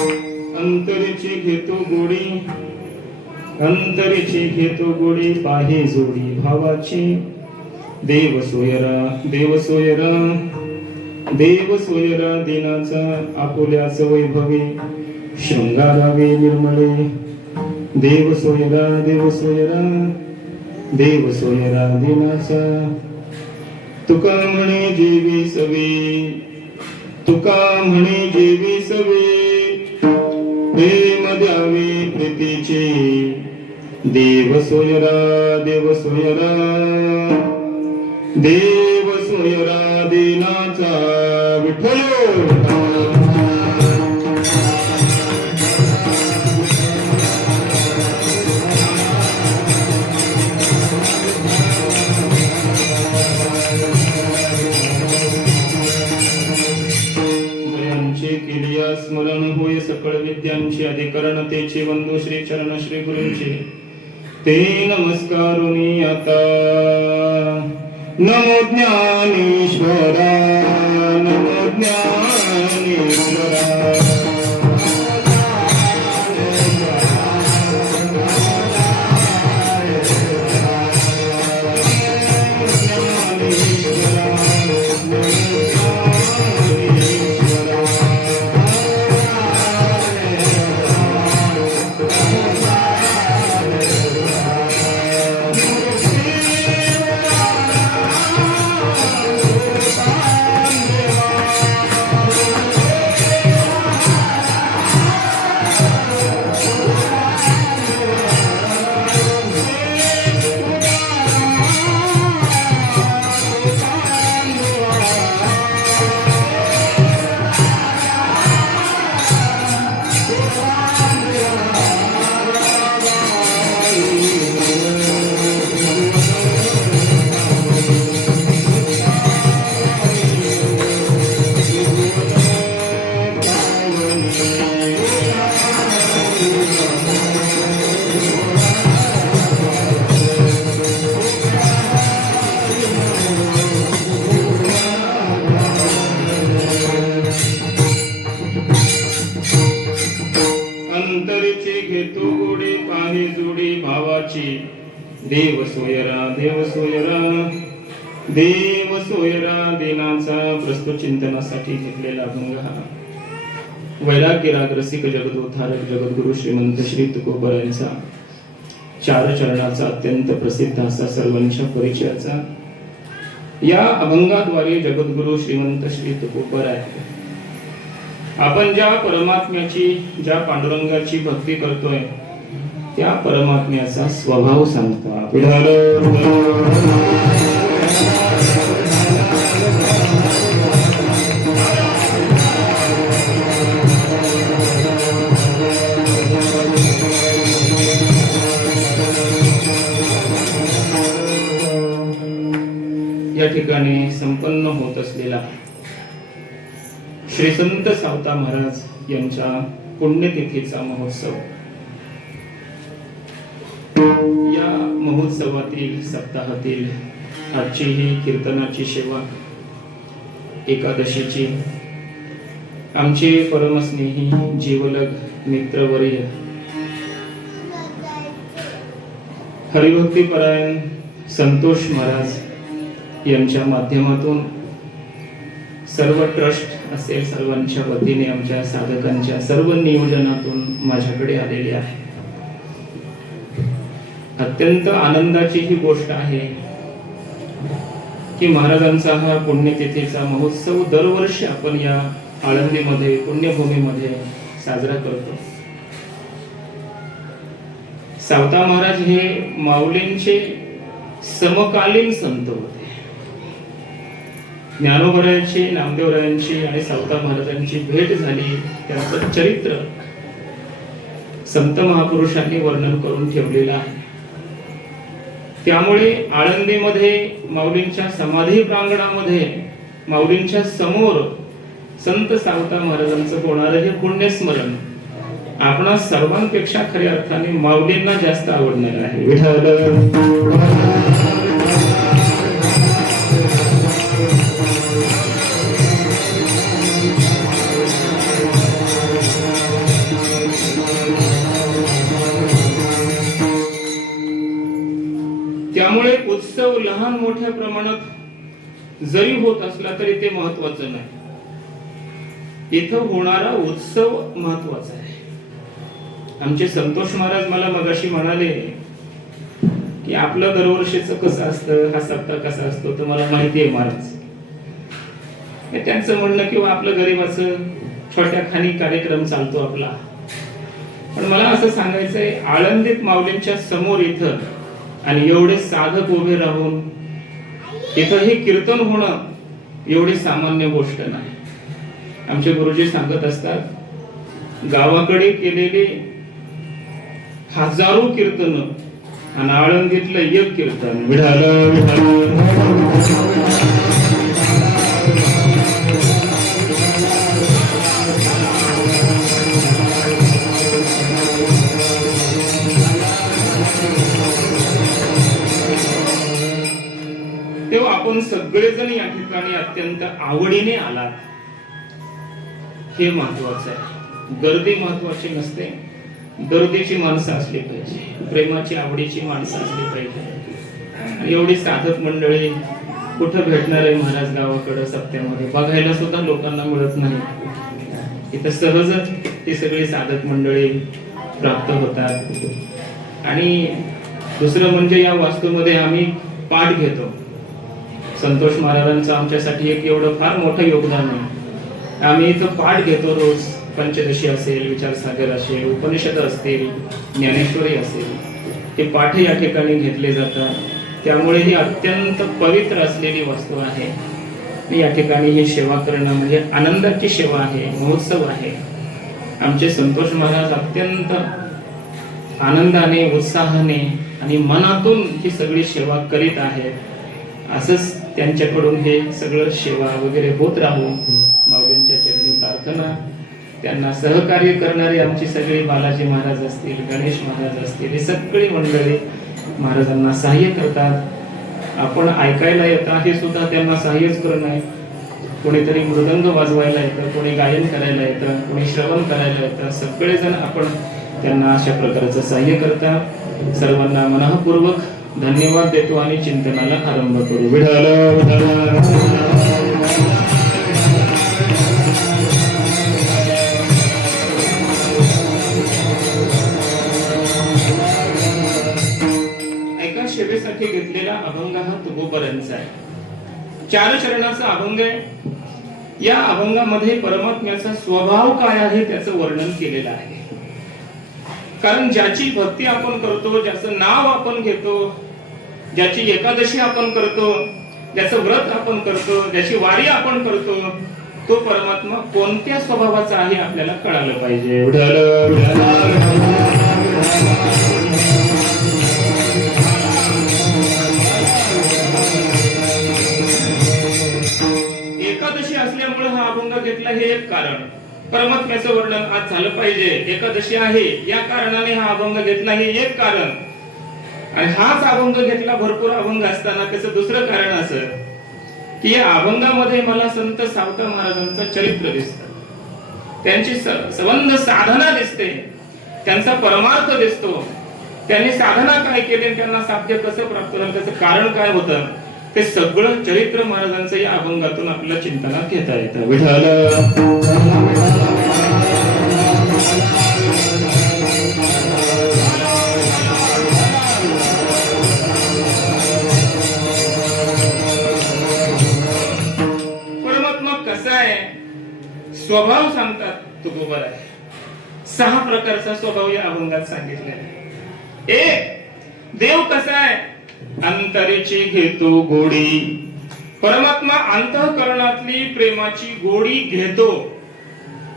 अंतरीची घेतो गोडी, अंतरीची घेतो गोडी, पाहे जोडी भावाची. देव सोयरा, देव सोयरा, देव सोयरा दिनाचा, आपुल्याच वैभवे शृंगारावे निर्मळे. देव सोयरा, देव सोयरा, देव सोयरा दिनाचा. तुका म्हणे जेवी सवे, तुका म्हणे जेवी सवे, प्रेम द्यावे प्रीतीचे. देव सोयरा, देव सोयरा, देव सोयरा दिनाचा. विठ्ठल केलिया स्मरण होय सकळ विद्यांचे अधिकरण तेचे वंदू श्री चरण श्री गुरूंचे. ते नमस्कारुनी आता. नमो ज्ञानेश्वरा, नमो ज्ञानेश्वरा. अंतरीची घेतो गोडी, पाहे जोडी भावाची. देव सोयरा, देव सोयरा, देव सोयरा दिनाचा. प्रस्तुत चिंतनासाठी घेतलेला अभंग हा वैराग्य राग रसिक जगदोद्धारक जगद्गुरु श्रीमंत श्री तुकोबरायांचा 4 चरणाचा अत्यंत प्रसिद्ध असा सर्वांच्या परिचयाचा. या अभंगाद्वारे जगद्गुरु श्रीमंत श्री तुकोबराय आपण ज्या परमात्म्याची, ज्या पांडुरंगाची भक्ती करतोय त्या परमात्म्याचा स्वभाव सांगतात. या ठिकाणी संपन्न होत असलेला श्री संत सावता महाराज यांच्या पुण्यतिथीचा महोत्सव. या महोत्सवातील सप्ताहातील आजची ही कीर्तनाची सेवा, एकादशीची, आमचे परमस्नेही जीवलग मित्रवर्य हरिभक्तीपरायण संतोष महाराज यांच्या माध्यमातून सर्व ट्रस्ट असेल, सर्वांच्या वतीने आमच्या साधकांच्या सर्व नियोजनातून माझ्याकडे आलेले आहे. अत्यंत आनंदाची ही गोष्ट आहे की महाराजांचा हा पुण्यतिथीचा महोत्सव दरवर्षी आपण या आळंदीमध्ये पुण्यभूमीमध्ये साजरा करतो. सावता महाराज हे माऊलींचे समकालीन संत होते. ज्ञानोबरायांची, नामदेवरायांची आणि सावता महाराजांची भेट झाली. त्यांचं चरित्र संत महापुरुषांनी वर्णन करून ठेवलेलं आहे. त्यामुळे आळंदीमध्ये माऊलींच्या समाधी प्रांगणामध्ये माऊलींच्या समोर संत सावता महाराजांचं होणारं हे पुण्यस्मरण आपणा सर्वांपेक्षा खऱ्या अर्थाने माऊलींना जास्त आवडणार आहे. लहान मोठ्या प्रमाणात जरी होत असला तरी ते महत्वाचं नाही. इथं होणारा उत्सव महत्वाचा आहे. आमचे संतोष महाराज मला मगाशी म्हणाले की आपलं दरवर्षीचं कसं असतं, हा सप्ताह कसा असतो तुम्हाला माहिती आहे महाराज. हे त्यांचं म्हणणं किंवा आपलं गरीबाचं छोट्या खानी कार्यक्रम चालतो आपला. पण मला असं सांगायचंय, आळंदीत माऊलींच्या समोर इथं आणि एवढे साधक उभे राहून इथं हे कीर्तन होणं एवढी सामान्य गोष्ट नाही. आमचे गुरुजी सांगत असतात, गावाकडे केलेले हजारो कीर्तन आणि आळंदीतलं एक कीर्तन विठाल तेव्हा आपण सगळेजण या ठिकाणी अत्यंत आवडीने आलात, हे महत्वाचं आहे. गर्दी महत्वाची नसते, दर्दीची माणसं असली पाहिजे, प्रेमाची आवडीची माणसं असली पाहिजे. एवढी साधक मंडळी कुठं भेटणार आहे महाराज गावाकडे सप्त्यामध्ये, बघायला सुद्धा लोकांना मिळत नाही. इथं सहजच ही सगळी साधक मंडळी प्राप्त होतात. आणि दुसरं म्हणजे या वास्तूमध्ये आम्ही पाठ घेतो. संतोष महाराजांचं आमच्यासाठी एक एवढं फार मोठं योगदान आहे. आम्ही इथं पाठ घेतो रोज. पंचदशी असेल, विचारसागर असेल, उपनिषद असतील, ज्ञानेश्वरी असेल, हे पाठ या ठिकाणी घेतले जातात. त्यामुळे ही अत्यंत पवित्र असलेली वस्तू आहे. या ठिकाणी ही सेवा करणं म्हणजे आनंदाची सेवा आहे, महोत्सव आहे. आमचे संतोष महाराज अत्यंत आनंदाने, उत्साहाने आणि मनातून ही सगळी सेवा करीत आहेत. असंच त्यांच्याकडून हे सगळं सेवा वगैरे होत राहू माऊलींच्या चरणी प्रार्थना. त्यांना सहकार्य करणारे आमची सगळी बालाजी महाराज असतील, गणेश महाराज असतील, हे सगळी मंडळी महाराजांना सहाय्य करतात. आपण ऐकायला येता हे सुद्धा त्यांना सहाय्यच करणं आहे. कोणीतरी मृदंग वाजवायला येतं, कोणी गायन करायला येतं, कोणी श्रवण करायला येतं. सगळेजण आपण त्यांना अशा प्रकारचं सहाय्य करतात. सर्वांना मनःपूर्वक धन्यवाद देतो आणि चिंतनाला आरंभ करू. विठाल एका सेवेसाठी घेतलेला अभंग हा तुकोबरांचा आहे. 4 चरणाचा अभंग आहे. या अभंगामध्ये परमात्म्याचा स्वभाव काय आहे त्याचं वर्णन केलेलं आहे. कारण ज्याची भक्ती आपण करतो, ज्याचं नाव आपण घेतो, ज्याची एकादशी आपण करतो, ज्याचं व्रत आपण करतो, ज्याची वारी आपण करतो, तो परमात्मा कोणत्या स्वभावाचा आहे आपल्याला कळालं पाहिजे. एकादशी असल्यामुळे हा अभंग घेतला हे एक कारण. परमात्म्याचं वर्णन आज झालं पाहिजे, एकादशी आहे या कारणाने हा अभंग घेतला हे एक कारण. आणि हाच अभंग घेतला भरपूर अभंग असताना त्याचं दुसरं कारण असं की या अभंगामध्ये मला संत सावता महाराजांचं चरित्र दिसतं, त्यांची संबंध साधना दिसते, त्यांचा परमार्थ दिसतो. त्यांनी साधना काय केली, त्यांना साध्य कसं प्राप्त झालं, त्याचं कारण काय होतं, ते सगळं चरित्र महाराजांचं या अभंगातून आपल्याला चिंतनात घेता येतं. विठाल स्वभाव सांगतात तुकोबर आहे. 6 प्रकारचा स्वभाव या अभंगात सांगितलेला आहे. एक, देव कसा आहे, अंतरेची घेतो गोडी. परमात्मा अंतःकरणातली प्रेमाची गोडी घेतो.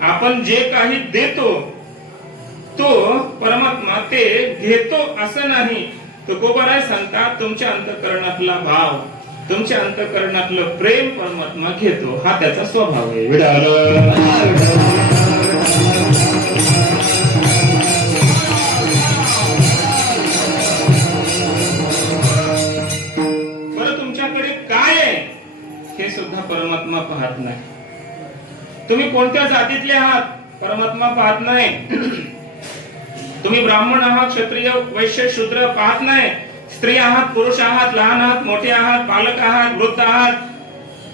आपण जे काही देतो तो परमात्मा ते घेतो असं नाही. तुकोबर आहे सांगतात तुमच्या अंतःकरणातला भाव, तुमच्या अंतःकरणातलं प्रेम परमात्मा घेतो, हा त्याचा स्वभाव आहे. बरं, तुमच्याकडे काय आहे हे सुद्धा परमात्मा पाहत नाही. तुम्ही कोणत्या जातीतले आहात परमात्मा पाहत नाही. तुम्ही ब्राह्मण आहात, क्षत्रिय, वैश्य, शूद्र पाहत नाही. स्त्री आहात, पुरुष आहात, लहान आहात, मोठे आहात, बालक आहात, वृद्ध आहात,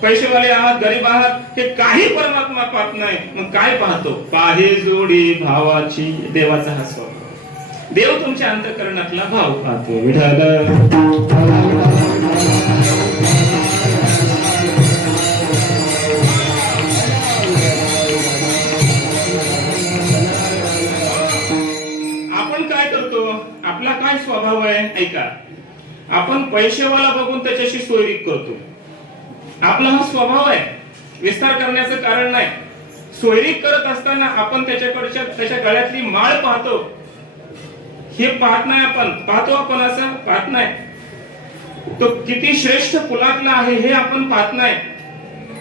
पैसेवाले आहात, गरीब आहात, हे काही परमात्मा पाहत नाही. मग काय पाहतो? पाहे जोडी भावाची. देवाचा हा स्वभाव. देव तुमच्या अंतःकरणातला भाव पाहतो. विठ्ठल आपला काय स्वभाव आहे? ऐका, आपण पैसेवाला बघून त्याच्याशी सोयरीक करतो. आपला हा स्वभाव आहे. विस्तार करण्याचं कारण नाही. सोयरीक करत असताना आपण त्याच्या गळ्यातली माळ पाहतो. हे पाहत नाही आपण. पाहतो आपण असं? पाहत नाही. तो किती श्रेष्ठ कुलातला आहे हे आपण पाहत नाही.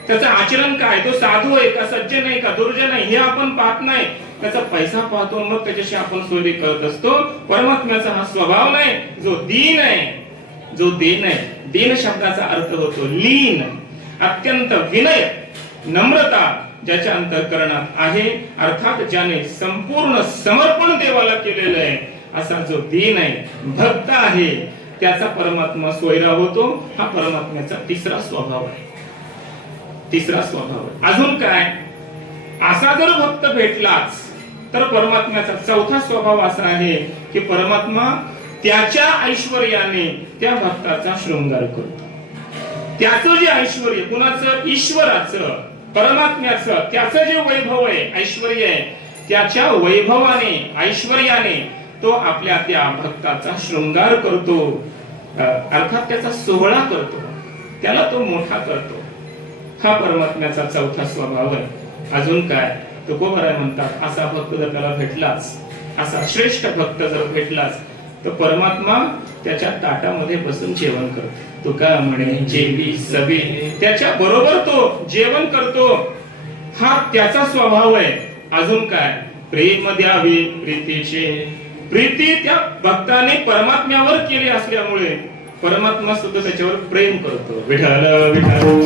त्याचं आचरण काय? तो साधू आहे का, सज्जन आहे का, दुर्जन आहे हे आपण पाहत नाही. त्याचा पैसा पाहतो, मग त्याच्याशी आपण सोयरीक करत असतो. परमात्म्याचा हा स्वभाव नाही. जो दीन आहे, जो दीन आहे. दीन शब्दाचा अर्थ होतो लीन, अत्यंत विनय, नम्रता ज्याच्या अंतःकरणात आहे. अर्थात ज्याने संपूर्ण समर्पण देवाला केलेलं आहे, असा जो दीन आहे, भक्त आहे, त्याचा परमात्मा सोयरा होतो. हा परमात्म्याचा तिसरा स्वभाव आहे. तिसरा स्वभाव. अजून काय? असा जर भक्त भेटलाच तर परमात्म्याचा चौथा स्वभाव असा आहे की परमात्मा त्याच्या ऐश्वर्याने त्या भक्ताचा शृंगार करतो. त्याचं जे ऐश्वर्य, कुणाचं? ईश्वराचं, परमात्म्याचं, त्याचं जे वैभव आहे, ऐश्वर्य आहे, त्याच्या वैभवाने, ऐश्वर्याने तो आपल्या त्या भक्ताचा शृंगार करतो. अर्थात त्याचा सोहळा करतो, त्याला तो मोठा करतो. हा परमात्म्याचा चौथा स्वभाव आहे. अजून काय? तुकोबराय म्हणतात, असा भक्त जर त्याला भेटलाच, असा श्रेष्ठ भक्त जर भेटलाच, तर परमात्मा त्याच्या ताटामध्ये बसून जेवण करतो. तुका म्हणे जेवी सवे, त्याच्या बरोबर तो जेवण करतो. हा त्याचा स्वभाव आहे. अजून काय? प्रेम द्यावे प्रीतीचे. प्रीती त्या भक्ताने परमात्म्यावर केली असल्यामुळे परमात्मा सुद्धा त्याच्यावर प्रेम करतो. विठ्ठल विठ्ठल.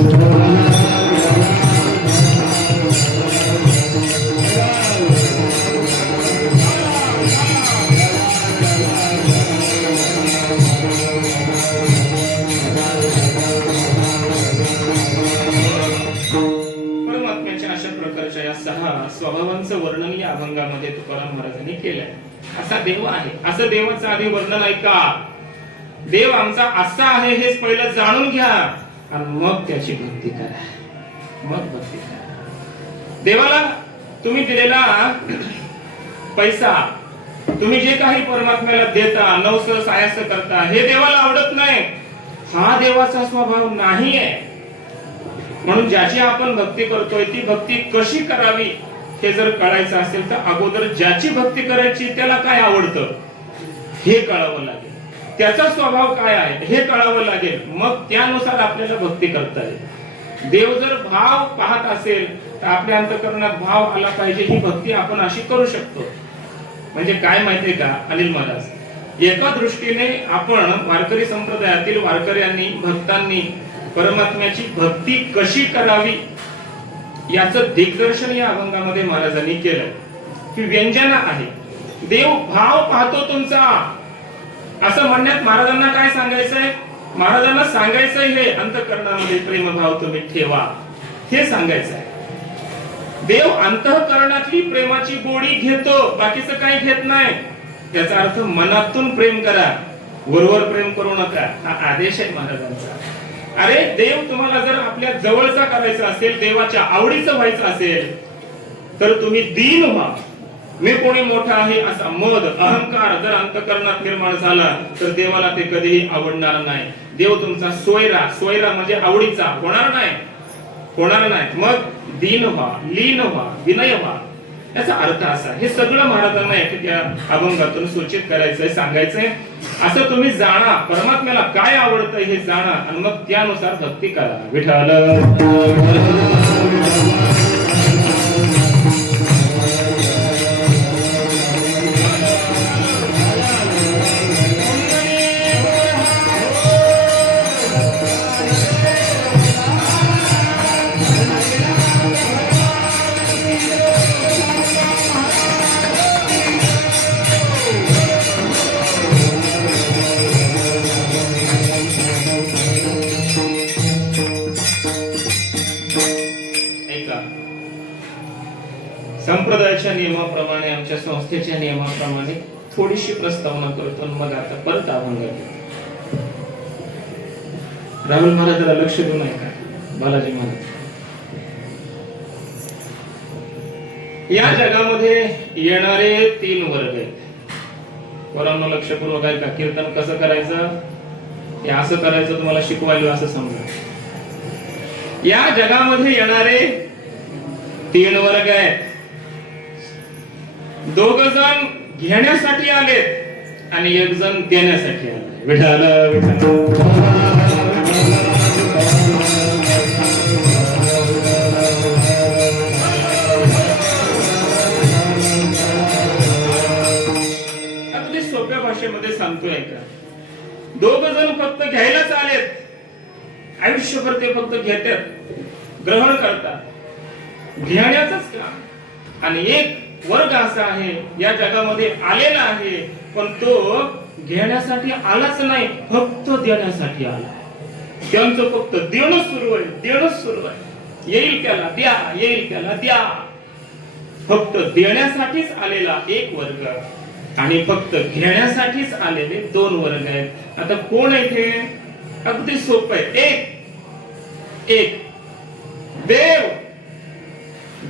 परमात्म्याच्या अशा प्रकारच्या या 6 स्वभावांचं वर्णन या अभंगामध्ये तुकाराम महाराजांनी केलंय. असा देव आहे. असं देवाचं आधी वर्णन ऐका. देव आमचा असा आहे हे पहिलं जाणून घ्या आणि मग त्याची भक्ती करा. मग भक्ती करा. देवाला तुम्ही दिलेला पैसा, तुम्ही जे काही परमात्म्याला देता, नवस सायस करता, हे देवाला आवडत नाही. हा देवाचा स्वभाव नाही आहे. म्हणून ज्याची आपण भक्ती करतोय ती भक्ती कशी करावी हे जर कळायचं असेल तर अगोदर ज्याची भक्ती करायची त्याला काय आवडतं हे कळावं लागेल. त्याचा स्वभाव काय आहे हे कळावं लागेल. मग त्यानुसार आपल्याला भक्ती करता येईल. देव जर भाव पाहत असेल तर आपल्या अंतःकरणात भाव आला पाहिजे. ही भक्ती आपण अशी करू शकतो. म्हणजे काय माहितीये का अनिल महाराज, एका दृष्टीने आपण वारकरी संप्रदायातील वारकऱ्यांनी, भक्तांनी परमात्म्याची भक्ती कशी करावी याचं दिग्दर्शन या अभंगामध्ये महाराजांनी केलं. ही व्यंजना आहे. देव भाव पाहतो तुमचा, असं म्हणण्यात महाराजांना काय सांगायचंय? महाराजांना सांगायचंय हे अंतःकरणामध्ये प्रेमभाव तुम्ही ठेवा, हे सांगायचंय. देव अंतःकरणातली प्रेमाची गोडी घेतो, बाकीचं काही घेत नाही. याचा अर्थ मनातून प्रेम करा, वरवर प्रेम करू नका, हा आदेश आहे महाराजांचा. अरे देव तुम्हाला जर आपल्या जवळचा करायचा असेल, देवाच्या आवडीचं व्हायचं असेल तर तुम्ही दीन व्हा. मी कोणी मोठा आहे असा मद, अहंकार जर अंतःकरणात निर्माण झाला तर देवाला ते कधीही आवडणार नाही. देव तुमचा सोयरा, सोयरा म्हणजे आवडीचा होणार नाही, होणार नाही. मग दीन व्हा, लीन व्हा, विनय व्हा, याचा अर्थ असा. हे सगळं महाराजांना त्या अभंगातून सूचित करायचंय, सांगायचंय. असं तुम्ही जाणा, परमात्म्याला काय आवडतं हे जाणा आणि मग त्यानुसार भक्ती करा. विठ्ठल संप्रदायाच्या नियमाप्रमाणे, आमच्या संस्थेच्या नियमाप्रमाणे थोडीशी प्रस्तावना करतो आणि मग आता परत अभंग घेतो. राहुल महाराजाला लक्ष देऊ नये का? बालाजी महाराज, या जगामध्ये येणारे 3 वर्ग आहेत. पोरांनो लक्षपूर्वक ऐका. कीर्तन कसं करायचं, हे असं करायचं तुम्हाला शिकवायला असं समजा. या जगामध्ये येणारे 3 वर्ग आहेत. 2 जण घेण्यासाठी आलेत आणि 1 जण देण्यासाठी आले. विठाल विठाल. सोप्या भाषेमध्ये सांगतोय का, 2 जण फक्त घ्यायलाच आलेत. आयुष्यभर ते फक्त घेतात, ग्रहण करतात, घेण्याचंच काम. आणि 1 वर्ग असा आहे या जगामध्ये आलेला आहे, पण तो घेण्यासाठी आलाच नाही, फक्त देण्यासाठी आला. त्यांचं फक्त देणं सुरू आहे, देणं सुरू आहे. येईल त्याला द्या, येईल त्याला द्या. फक्त देण्यासाठीच आलेला 1 वर्ग आणि फक्त घेण्यासाठीच आलेले 2 वर्ग आहेत. आता कोण आहे ते? अगदी सोपं आहे. एक देव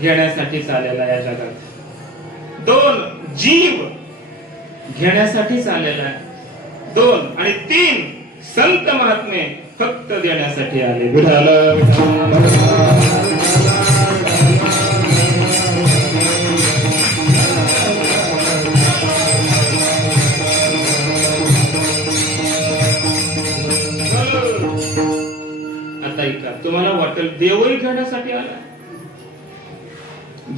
घेण्यासाठीच आलेला या जगात. 2 जीव घेण्यासाठीच आलेला आहे. 2 आणि 3 संत महात्मे फक्त देण्यासाठी आले. तुम्हाला वाटेल देवही घेण्यासाठी आला,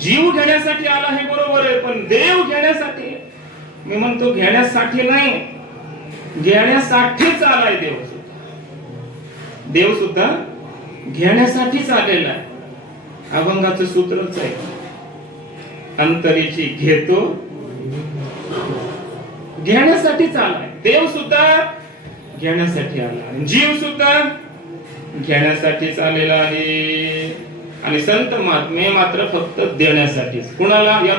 जीव घेण्यासाठी आला, हे बरोबर आहे. पण देव घेण्यासाठी, मी म्हणतो घेण्यासाठी नाही, घेण्यासाठीच आलाय देव सुद्धा. देव सुद्धा घेण्यासाठीच आलेला आहे. अभंगाचं सूत्रच आहे, अंतरीची घेतो, घेण्यासाठीच आलाय. देव सुद्धा घेण्यासाठी आला आणि जीव सुद्धा घेण्यासाठीच आलेला आहे. आणि संत महात्मे मात्र फक्त देण्यासाठीच. कुणाला? या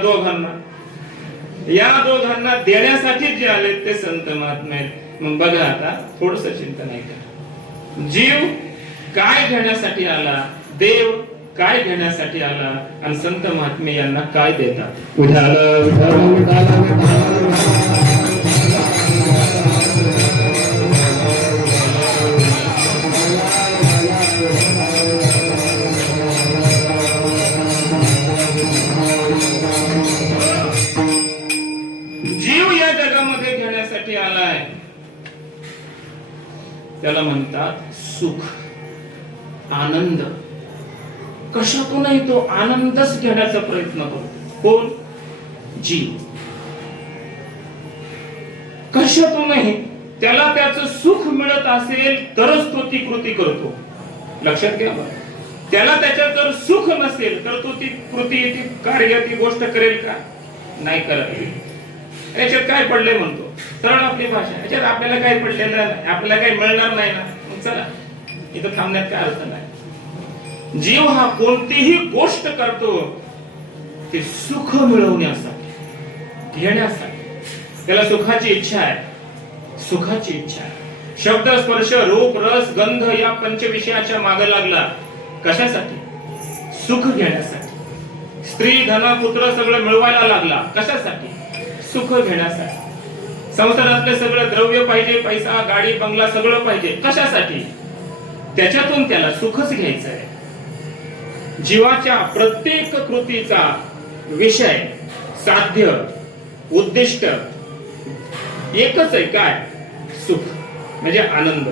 दोघांना देण्यासाठी जे आले ते संत महात्मे. मग बघा आता थोडस चिंतन आहे का, जीव काय घेण्यासाठी आला, देव काय घेण्यासाठी आला आणि संत महात्मे यांना काय देतात. जीव या जगामध्ये घेण्यासाठी आलाय, त्याला म्हणतात सुख, आनंद. कशातूनही तो आनंदच घेण्याचा प्रयत्न करतो. कोण? जीव. कशातूनही त्याला त्याचं सुख मिळत असेल तरच तो ती कृती करतो. लक्षात घ्या. त्याला त्याच्यात जर सुख नसेल तर तो ती कृती, ती कार्य, ती गोष्ट करेल का? नाही करत. याच्यात काय पडले म्हणतो, सरळ आपली भाषा, याच्यात आपल्याला काय पडलेलं नाही, आपल्याला काही मिळणार नाही ना, मग चला इथं थांबण्यात काय अर्थ नाही. जीव हा कोणतीही गोष्ट करतो ते सुख मिळवण्यासाठी, घेण्यासाठी. त्याला सुखाची इच्छा आहे, सुखाची इच्छा आहे. शब्द, स्पर्श, रूप, रस, गंध या पंचविषयाच्या मागे लागला. कशासाठी? सुख घेण्यासाठी. स्त्री, धन, पुत्र सगळं मिळवायला लागला. कशासाठी? सुख घेण्यासाठी. संसारातले सगळं द्रव्य पाहिजे, पैसा, गाडी, बंगला सगळं पाहिजे. कशासाठी? त्याच्यातून त्याला सुखच घ्यायचं आहे. जीवाच्या प्रत्येक कृतीचा विषय, साध्य, उद्दिष्ट एकच आहे. काय? सुख म्हणजे आनंद.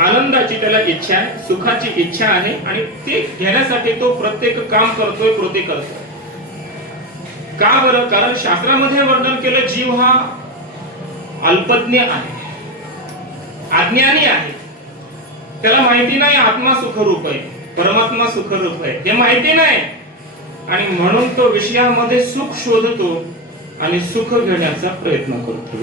आनंदाची त्याला इच्छा आहे, सुखाची इच्छा आहे आणि ते घेण्यासाठी तो प्रत्येक काम करतोय, कृती करतोय. का बरं? कारण शास्त्रामध्ये वर्णन केलं, जीव हा अल्पज्ञ आहे, अज्ञानी आहे. त्याला माहिती नाही आत्मा सुखरूप आहे, परमात्मा सुखरूप आहे, हे माहिती नाही. आणि म्हणून तो विषयामध्ये सुख शोधतो आणि सुख घेण्याचा प्रयत्न करतो.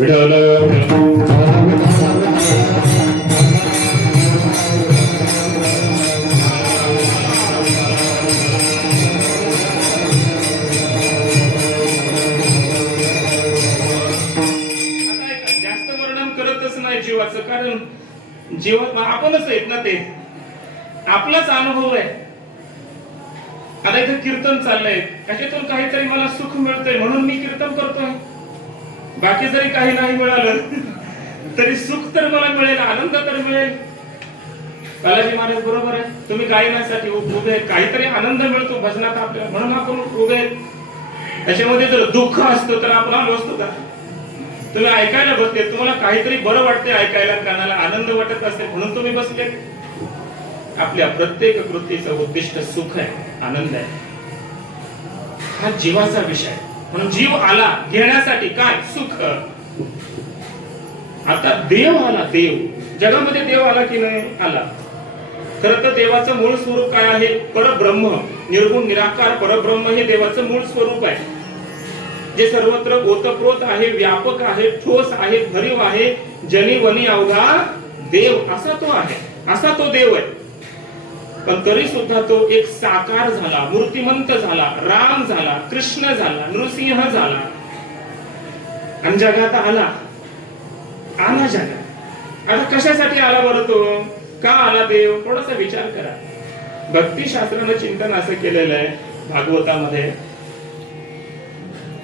म्हणत आहे, आपलाच अनुभव आहे. आता इथं कीर्तन चाललंय, त्याच्यातून काहीतरी मला सुख मिळतंय म्हणून मी कीर्तन करतोय. बाकी जरी काही नाही मिळालं तरी सुख तर मला मिळेल, आनंद तर मिळेल. बालाजी महाराज बरोबर आहे, तुम्ही गायनासाठी उभे, काहीतरी आनंद मिळतो भजनात आपल्याला म्हणून आपण उभे. त्याच्यामध्ये जर दुःख असतं तर आपण आलो असतो का? तुम्ही ऐकायला बसले, तुम्हाला काहीतरी बरं वाटते ऐकायला, कानाला आनंद वाटत असेल म्हणून तुम्ही बसले. आपल्या प्रत्येक कृतीचं उद्दिष्ट सुख आहे, आनंद आहे. हा जीवाचा विषय. म्हणून जीव आला घेण्यासाठी काय? सुख. आता देव आला, देव जगामध्ये देव आला की नाही? आला. खरं तर देवाचं मूळ स्वरूप काय आहे? परब्रह्म, निर्गुण निराकार परब्रह्म हे देवाचं मूळ स्वरूप आहे, जे सर्वत्र ओतप्रोत आहे, व्यापक आहे, ठोस आहे, भरीव आहे, जनी वनी अवघा देव असा तो आहे, असा तो देव आहे. पण तरी सुद्धा तो एक साकार झाला, मूर्तिमंत झाला, राम झाला, कृष्ण झाला, नृसिंह झाला आणि जगात आला. आला जगात. आता कशासाठी आला बरं तो? का आला देव? थोडासा विचार करा. भक्ती शास्त्रानं चिंतन असं केलेलं आहे भागवतामध्ये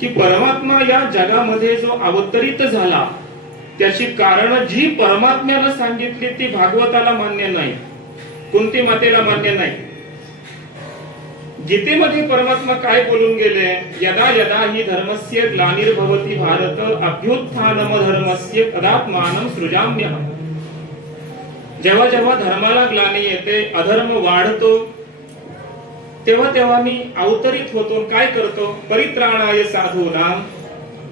की परमात्मा या जगामध्ये जो अवतरित झाला त्याची कारण जी परमात्म्यानं सांगितली ती भागवताला मान्य नाही, कोणती मातेला मान्य नाही. गीतेमध्ये परमात्मा काय बोलून गेले? यदा यदा हि धर्मस्य ग्लानिर्भवति भारत अभ्युत्थानम धर्मस्य तदात्मानं सृजाम्यहम्. जेव्हा जेव्हा धर्माला ग्लानी येते, अधर्म वाढतो, तेव्हा तेव्हा मी अवतरित होतो. काय करतो? परित्राणाय साधूनां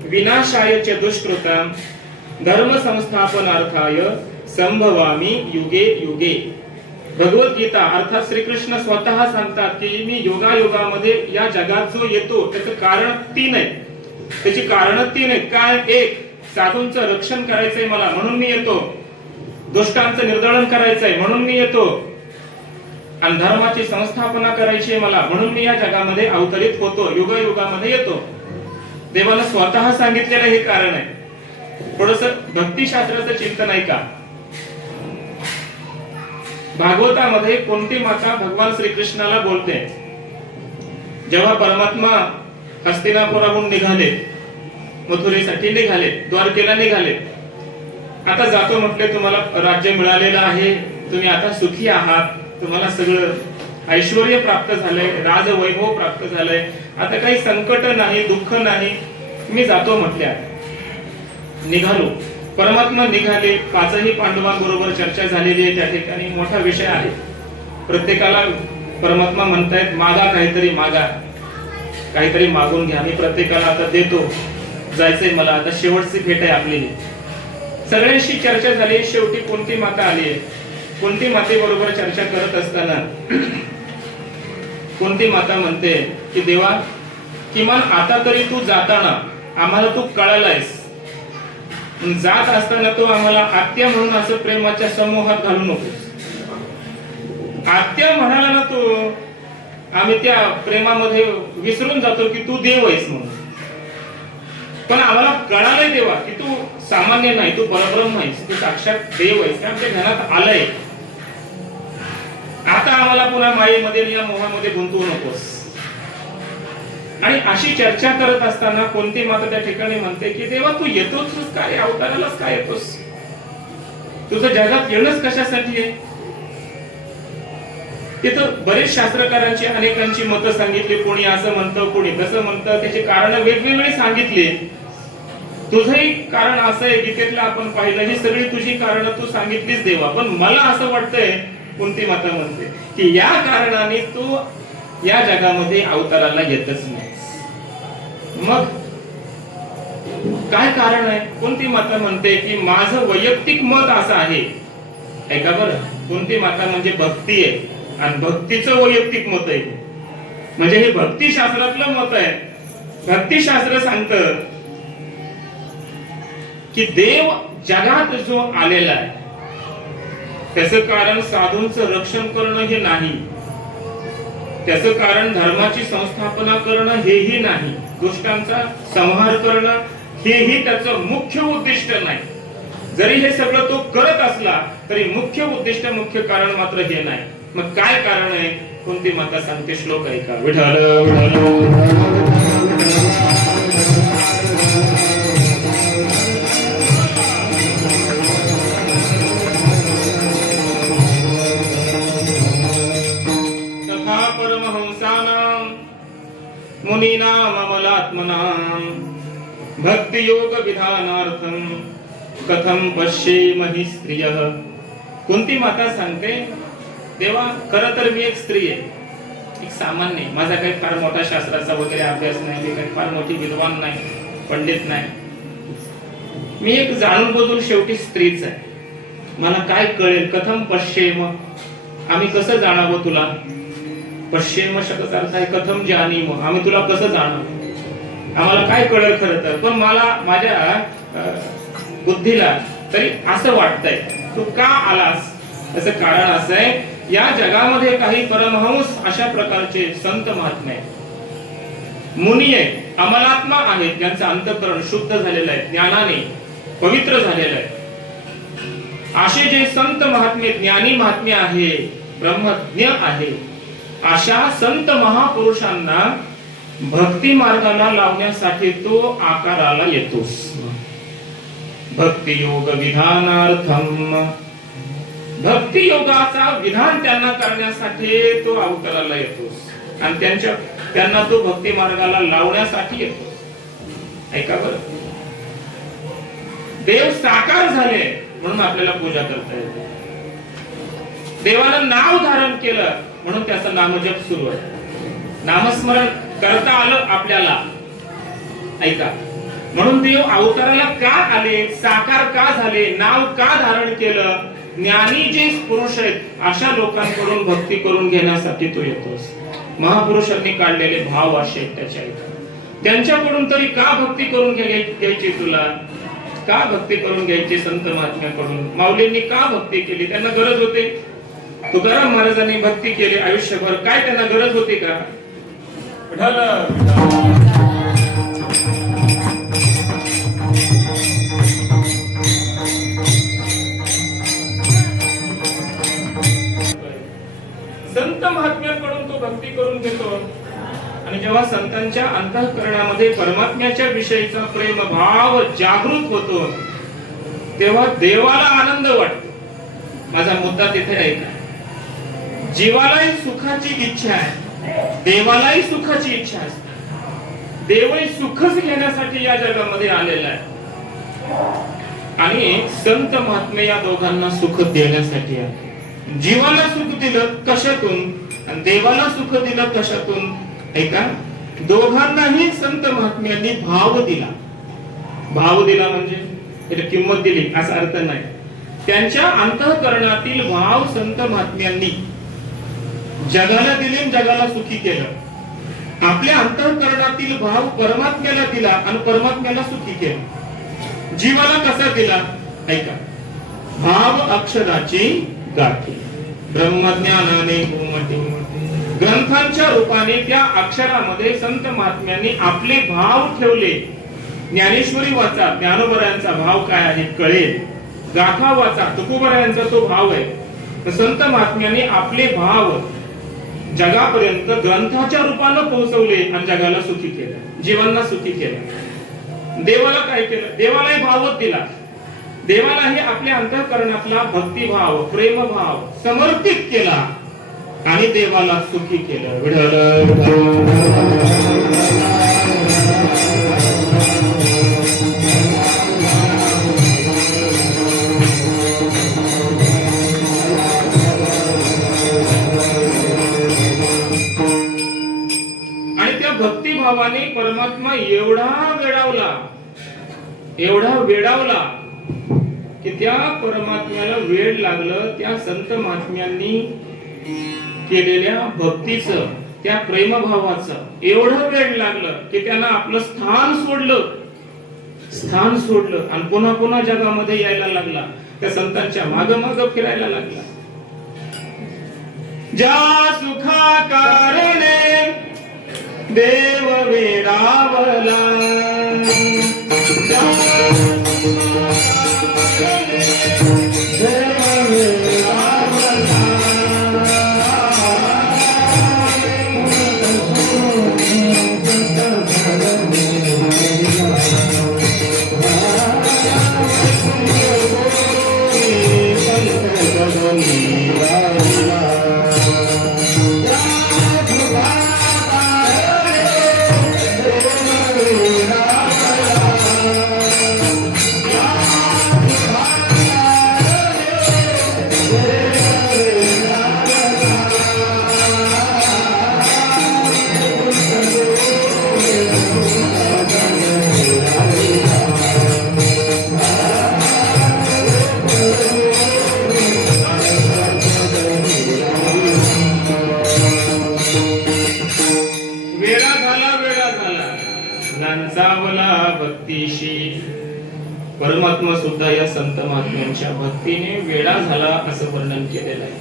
विनाशाय च दुष्कृतां धर्म संस्थापनार्थाय संभवामि युगे युगे. भगवद्गीता अर्थात श्रीकृष्ण स्वतः सांगतात की मी योगायोगामध्ये या जगात जो येतो त्याचं कारण तीन आहे. त्याची कारण तीन आहेत. काय? एक, साधूंचं रक्षण करायचंय मला म्हणून मी येतो, दुष्टांचं निर्दलन करायचंय म्हणून मी येतो, आणि धर्माची संस्थापना करायची मला म्हणून मी या जगामध्ये अवतरित होतो, युगायुगामध्ये येतो. देवानं स्वतः सांगितलेलं हे कारण आहे. थोडस भक्तिशास्त्राचं चिंतन आहे का? भागवतामध्ये कोणती माता भगवान श्रीकृष्णाला बोलते? जेव्हा परमात्मा हस्तिनापुराहून निघाले, मथुरेसाठी निघाले, द्वारकेला निघाले, आता जातो म्हटले, तुम्हाला राज्य मिळालेलं आहे, तुम्ही आता सुखी आहात, तुम्हाला सगळं ऐश्वर्य प्राप्त झालंय, राजवैभव प्राप्त झालंय, आता काही संकट नाही, दुःख नाही, मी जातो म्हटल्या. निघालो. परमात्मा निघाले. पाचही पांडवांबरोबर चर्चा झालेली आहे. त्या ठिकाणी मोठा विषय आहे. प्रत्येकाला परमात्मा म्हणतायत मागा, काहीतरी मागा, काहीतरी मागून घ्या. मी प्रत्येकाला आता देतो, जायचंय मला, आता शेवटची भेट आहे आपली. सगळ्यांशी चर्चा झाली. शेवटी कोणती माता आली आहे? कोणती मातेबरोबर चर्चा करत असताना कोणती माता म्हणते की देवा, किमान आता तरी तू जाताना आम्हाला तू कळालायस, जात असताना तो आम्हाला आत्या म्हणून असं प्रेमाच्या समूहात घालू नकोस. आत्या म्हणाला ना तू, आम्ही त्या प्रेमामध्ये विसरून जातो की तू देव आहेस म्हणून. पण आम्हाला कळालंय देवा की तू सामान्य नाही, तू परब्रह्म आहेस, तू साक्षात देव आहेस, ते आमच्या ध्यानात आलंय. आता आम्हाला पुन्हा मायेमध्ये या मोहामध्ये गुंतवू नकोस. आणि अशी चर्चा करत असताना कोणती माता त्या ठिकाणी म्हणते की देवा, तू येतोच काय, अवतारालाच काय येतोस, तुझं जगात येणंच कशासाठी आहे? तिथं बरेच शास्त्रकारांची अनेकांची मतं सांगितली. कोणी असं म्हणतं, कोणी तसं म्हणतं, त्याची कारण वेगवेगळी सांगितली. तुझंही कारण असं आहे, गीतेतलं आपण पाहिलं, ही सगळी तुझी कारण तू सांगितलीच देवा, पण मला असं वाटतंय, कोणती माता म्हणते की या कारणाने तू या जगामध्ये अवताराला येतच नाही. मग काय कारण आहे? कोणती माता म्हणते की माझं वैयक्तिक मत असं आहे. ऐका बरं, कोणती माता म्हणजे भक्ती आहे आणि भक्तीचं वैयक्तिक मत आहे. म्हणजे हे भक्तिशास्त्रातलं मत आहे. भक्तिशास्त्र सांगतं की देव जगात जो आलेला आहे त्याचं कारण साधूंचं रक्षण करणं हे नाही, त्याचं कारण धर्माची संस्थापना करणं हेही नाही, दुष्टांचा संहार करणं हेही त्याचं मुख्य उद्दिष्ट नाही. जरी हे सगळं तो करत असला तरी मुख्य उद्दिष्ट, मुख्य कारण मात्र हे नाही. मग काय कारण आहे? कुंती माता सांगते, श्लोक ऐका. विठ्ठल तथा परमहंसानां मुनीनां अमलात्मनां भक्ति योग विधानार्थं कथम पश्येमहि स्त्रियः. कुंती माता सांगते, देवा खरं तर मी एक स्त्री आहे, एक सामान्य, माझा काही फार मोठा शास्त्राचा वगैरे अभ्यास नाही, मी काही फार मोठी विद्वान नाही, पंडित नाही, मी एक जाणून बुजून शेवटी स्त्रीच आहे. मला काय कळेल? कथम पश्येम, आम्ही कसं जाणावं तुला? पश्येम शब्दाचा अर्थ आहे कथम जानीम, आम्ही तुला कसं जाणावं? आम्हाला काय कळेल खरं तर, पण मला माझ्या बुद्धीला तरी असं वाटतंय तू का आलास. त्याचं कारण असं आहे, या जगामध्ये काही परमहंस अशा प्रकारचे संत महात्मे मुनी आहेत, अमलात्मा आहेत, ज्यांचं अंतःकरण शुद्ध झालेलं आहे, ज्ञानाने पवित्र झालेलं आहे. असे जे संत महात्मे, ज्ञानी महात्मे आहे, ब्रह्मज्ञ आहे, अशा संत महापुरुषांना भक्ती मार्गाला लावण्यासाठी तो आकाराला येतोस. भक्ती योग विधानार्थम, भक्ती योगाचा विधान त्यांना करण्यासाठी तो अवताराला येतोस आणि त्यांना तो भक्ती मार्गाला लावण्यासाठी येतोस. ऐका बरं, देव साकार झाले म्हणून आपल्याला पूजा करता येते. देवानं नाव धारण केलं म्हणून त्याचं नामजप सुरू आहे. नामस्मरण करता आलं आपल्याला. ऐका, म्हणून देव अवताराला का आले, साकार का झाले, नाव का धारण केलं? ज्ञानी जे पुरुष आहेत अशा लोकांकडून भक्ती करून घेण्यासाठी तो येतोस. महापुरुषांनी काढलेले भाव असे आहेत त्याच्या इथं. त्यांच्याकडून तरी का भक्ती करून घ्यायची तुला? का भक्ती करून घ्यायची संत महात्म्याकडून? माऊलींनी का भक्ती केली? त्यांना गरज होती? तुकाराम महाराजांनी भक्ती केली आयुष्यभर, काय त्यांना गरज होती का? संत महात्म्यांकडून तो भक्ती करून घेतो आणि जेव्हा संतांच्या अंतःकरणामध्ये परमात्म्याच्या विषयीचा प्रेम भाव जागृत होतो तेव्हा देवाला आनंद वाटतो. माझा मुद्दा तिथे आहे का? जीवालाही सुखाची इच्छा आहे, देवालाही सुखाची इच्छा असते. देवही सुखच घेण्यासाठी या जगामध्ये आलेला आहे आणि संत महात्मे या दोघांना सुख देण्यासाठी आहे. जीवाला सुख दिलं कशातून आणि देवाला सुख दिलं कशातून? ऐका, दोघांनाही संत महात्म्यांनी भाव दिला. भाव दिला म्हणजे त्याला किंमत दिली असा अर्थ नाही. त्यांच्या अंतःकरणातील भाव संत महात्म्यांनी जगाला दिले, जगाला सुखी केलं. आपल्या अंतःकरणातील भाव परमात्म्याला दिला आणि परमात्म्याला सुखी केलं. जीवाला कसा दिला? ऐका, भाव अक्षराची गाठी ब्रह्मज्ञानाने घुमटी, ग्रंथांच्या रूपाने त्या अक्षरामध्ये संत महात्म्यांनी आपले भाव ठेवले. ज्ञानेश्वरी वाचा, ज्ञानोबरायांचा भाव काय आहे कळेल. गाथा वाचा, तुकोबरायांचा तो भाव आहे. संत महात्म्यांनी आपले भाव जगापर्यंत ग्रंथाच्या रूपानं पोहोचवले आणि जगाला सुखी केलं, जीवांना सुखी केलं. देवाला काय केलं? देवालाही भावच दिला. देवालाही आपल्या अंतःकरणातला भक्तिभाव, प्रेमभाव समर्पित केला आणि देवाला सुखी केलं. आणि त्या भक्तिभावाने परमात्मा एवढा वेडावला की त्या परमात्म्याला वेड लागलं त्या संत महात्म्यांनी केलेल्या भक्तीचं, त्या प्रेमभावाचं एवढं वेड लागलं की त्यांना आपलं स्थान सोडलं आणि पुन्हा पुन्हा जगामध्ये यायला लागला. त्या संतांच्या माग फिरायला लागला. ज्या सुखा कारणे देव वेडावला, देव रचावला भक्तीशी. परमात्मा सुद्धा या संत महात्म्यांच्या भक्तीने वेडा झाला असं वर्णन केलेलं आहे.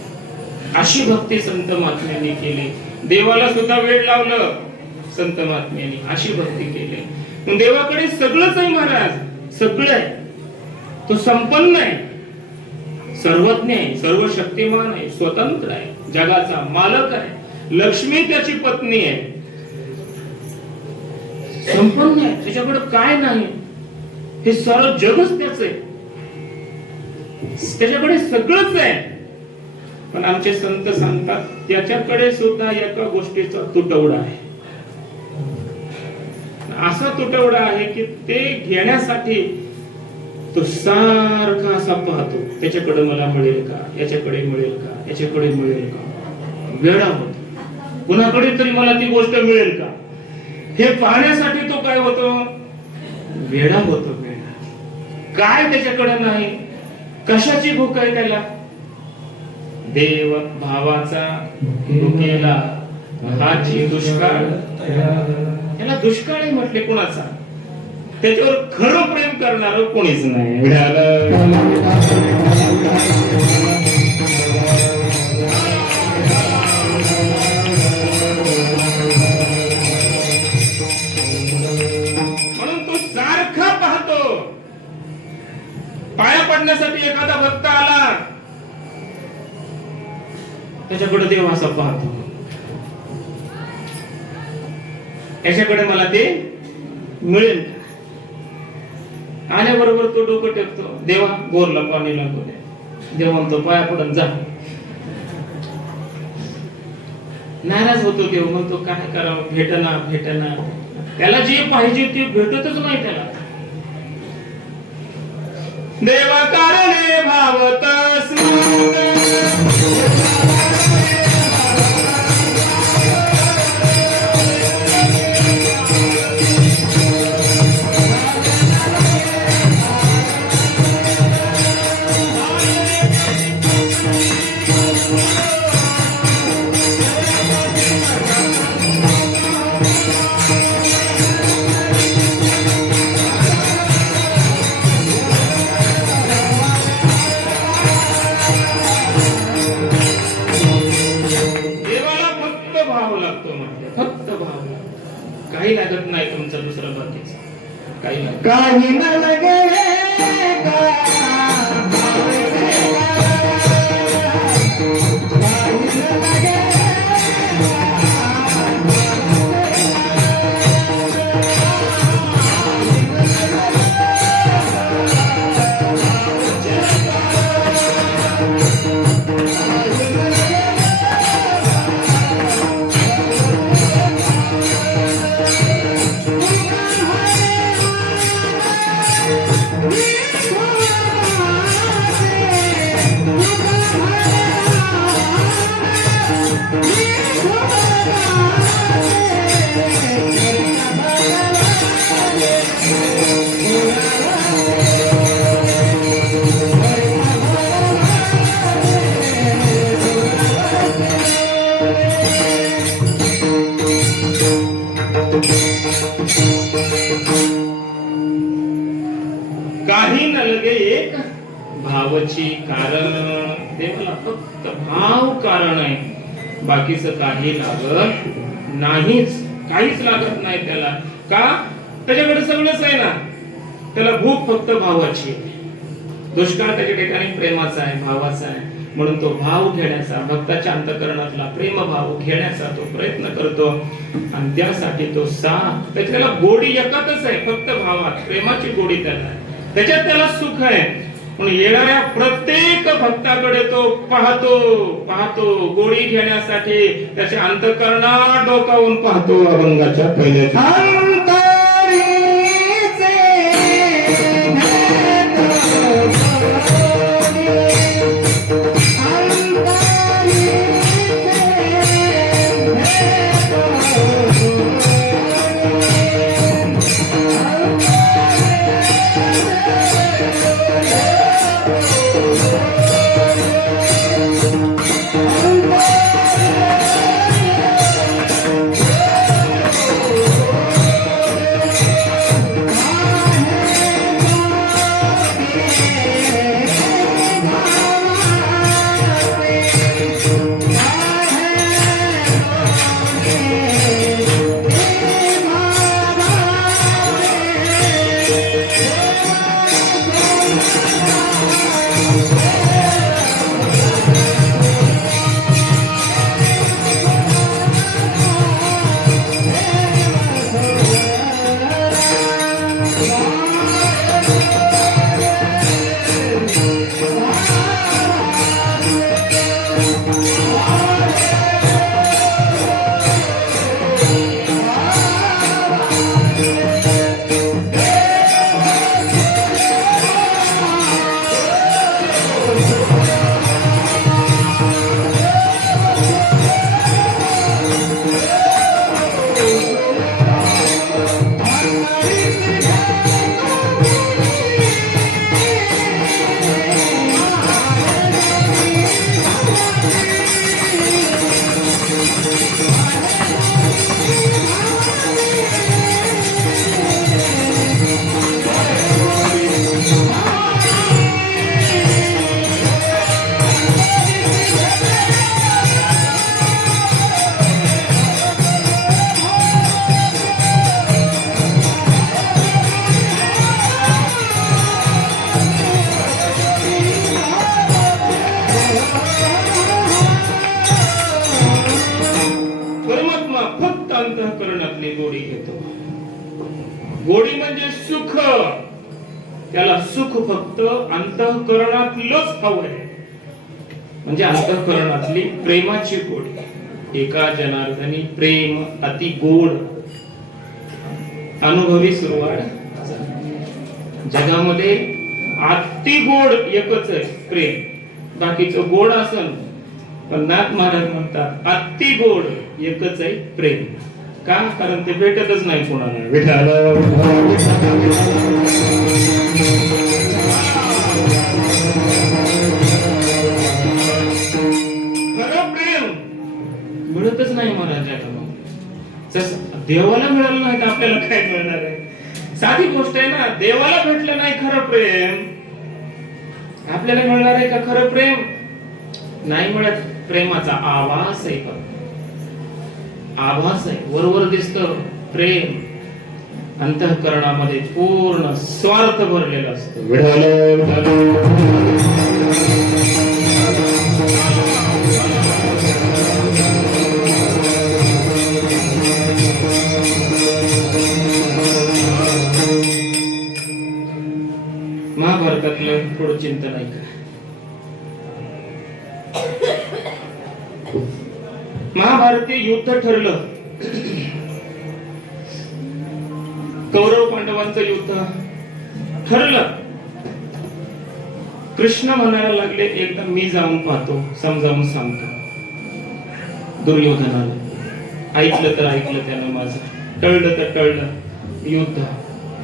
अशी भक्ती संत महात्म्यांनी केली. देवाला सुद्धा वेड लावलं संत महात्म्यांनी, अशी भक्ती केली. मग देवाकडे सगळंच आहे महाराज, सगळं आहे. तो संपन्न आहे, सर्वज्ञ आहे, सर्व शक्तिमान आहे, स्वतंत्र आहे, जगाचा मालक आहे. लक्ष्मी त्याची पत्नी आहे, संपन्न आहे, त्याच्याकडे काय नाही. हे सर्व जगच त्याच आहे, त्याच्याकडे सगळंच आहे. पण आमचे संत सांगतात त्याच्याकडे सुद्धा एका गोष्टीचा तुटवडा आहे. असा तुटवडा आहे की ते घेण्यासाठी तो सारखा असा पाहतो, त्याच्याकडे मला मिळेल का, याच्याकडे मिळेल का, याच्याकडे मिळेल का. वेडा होतो, कुणाकडे तरी मला ती गोष्ट मिळेल का, हे पाहण्यासाठी तो काय होतो, वेडा होतो. वेडा काय त्याच्याकडे नाही, कशाची भूक आहे त्याला. देव भावाचा भुकेला हाची दुष्काळ, त्याला दुष्काळ म्हटले कुणाचा, त्याच्यावर खरं प्रेम करणार कोणीच नाही. म्हणून तो सारखा पाहतो. पाया पडण्यासाठी एखादा भक्त आला, त्याच्याकडे देव असा पाहतो, त्याच्याकडे मला ते मिळेल. आल्याबरोबर तो डोकं टेकतो, देवा बोरला पाणी लागू दे. देव म्हणतो पाया पडून जा. नाराज होतो देव, म्हणतो काय करावं, भेटना भेटना. त्याला जे पाहिजे ते भेटतच नाही त्याला. देवा कारणे भावत काही लागत नाही तुमचा दुसरा बाकीचा, काही न लगे काही न लगे एक भावची कारण. देवाला फक्त भाव कारण आहे, बाकीचं काही लागत नाहीच, काहीच लागत नाही त्याला. का, त्याच्याकडे सगळंच आहे ना. त्याला भूक फक्त भावाची आहे, दुष्काळ त्याच्या ठिकाणी प्रेमाचा आहे, भावाचा आहे. म्हणून तो भाव घेण्याचा, भक्ताच्या अंतःकरणातला प्रेम भाव घेण्याचा तो प्रयत्न करतो. आणि त्यासाठी तो त्याला गोडी एकातच आहे, फक्त भावात, प्रेमाची गोडी त्याला आहे, त्याच्यात त्याला सुख आहे. म्हणून येणाऱ्या प्रत्येक भक्ताकडे तो पाहतो गोडी घेण्यासाठी. त्याच्या अंतःकरणात डोकावून पाहतो. अभंगाच्या पहिल्या अंतःकरणातली गोडी घेतो. गोडी म्हणजे सुख. त्याला सुख फक्त अंतःकरणातलंच हवंय. म्हणजे अंतःकरणातली प्रेमाची गोडी. एका जनार्दनी प्रेम अति गोड अनुभवी सुरुवात. जगामध्ये अति गोड एकच आहे प्रेम. बाकीचं गोड असन पण नाथ महाराज म्हणतात अति गोड एकच आहे प्रेम. का? कारण ते भेटतच नाही कोणाला. खरं प्रेम मिळतच नाही महाराजाला. देवाला मिळालं नाही तर आपल्याला काय मिळणार आहे? साधी गोष्ट आहे ना. देवाला भेटलं नाही खरं प्रेम, आपल्याला मिळणार आहे का खरं प्रेम? नाही मिळत. प्रेमाचा आभास आहे का? आभास आहे. वरवर दिसतं प्रेम, अंतःकरणामध्ये पूर्ण स्वार्थ भरलेला असतो. महाभारतातलं थोडं चिंतन आहे का? महाभारतीय युद्ध ठरलं. कौरव पांडवांचं युद्ध ठरलं. कृष्ण म्हणायला लागले एकदा मी जाऊन पाहतो, समजावून सांगतो दुर्योधनाला. ऐकलं तर ऐकलं त्यानं माझं, टळलं तर टळलं.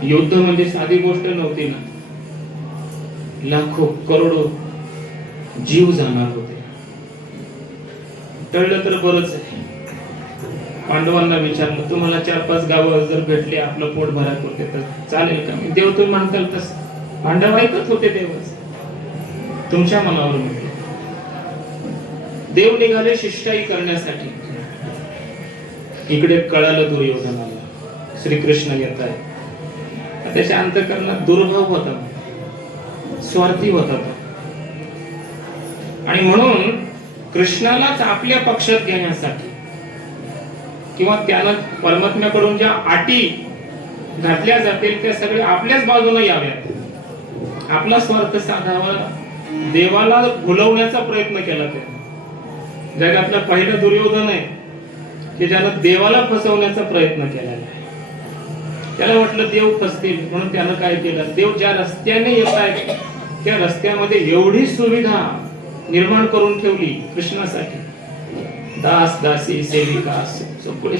युद्ध म्हणजे साधी गोष्ट नव्हती ना. लाखो करोडो जीव जाणार होते. टळलं तर बरंच आहे. पांडवांना विचारलं तुम्हाला 4-5 गावं जर भेटली आपलं पोट भरात होते तर चालेल का? देव तुम्ही म्हणताल तसं. पांडव ऐकत होते देवच. तुमच्या मनावर म्हटलं. देव निघाले शिष्टाई करण्यासाठी. इकडे कळालं दुर्योधनाला श्रीकृष्ण येत आहे. त्याच्या अंतःकरणात दुर्भाव होता, स्वार्थी होता. आणि म्हणून कृष्णालाच आपल्या पक्षात घेण्यासाठी किंवा त्यानं परमात्म्याकडून ज्या अटी घातल्या जातील त्या सगळ्या आपल्याच बाजूने याव्यात, आपला स्वार्थ साधावा, देवाला भुलवण्याचा प्रयत्न केला. त्याने जगातला पहिला दुर्योधन आहे की ज्यानं देवाला फसवण्याचा प्रयत्न केला. त्याला वाटलं देव फसतील म्हणून त्यानं काय केलं, देव ज्या रस्त्याने येत आहेत त्या रस्त्यामध्ये एवढी सुविधा निर्माण करून ठेवली कृष्णासाठी. दास दासी सेविका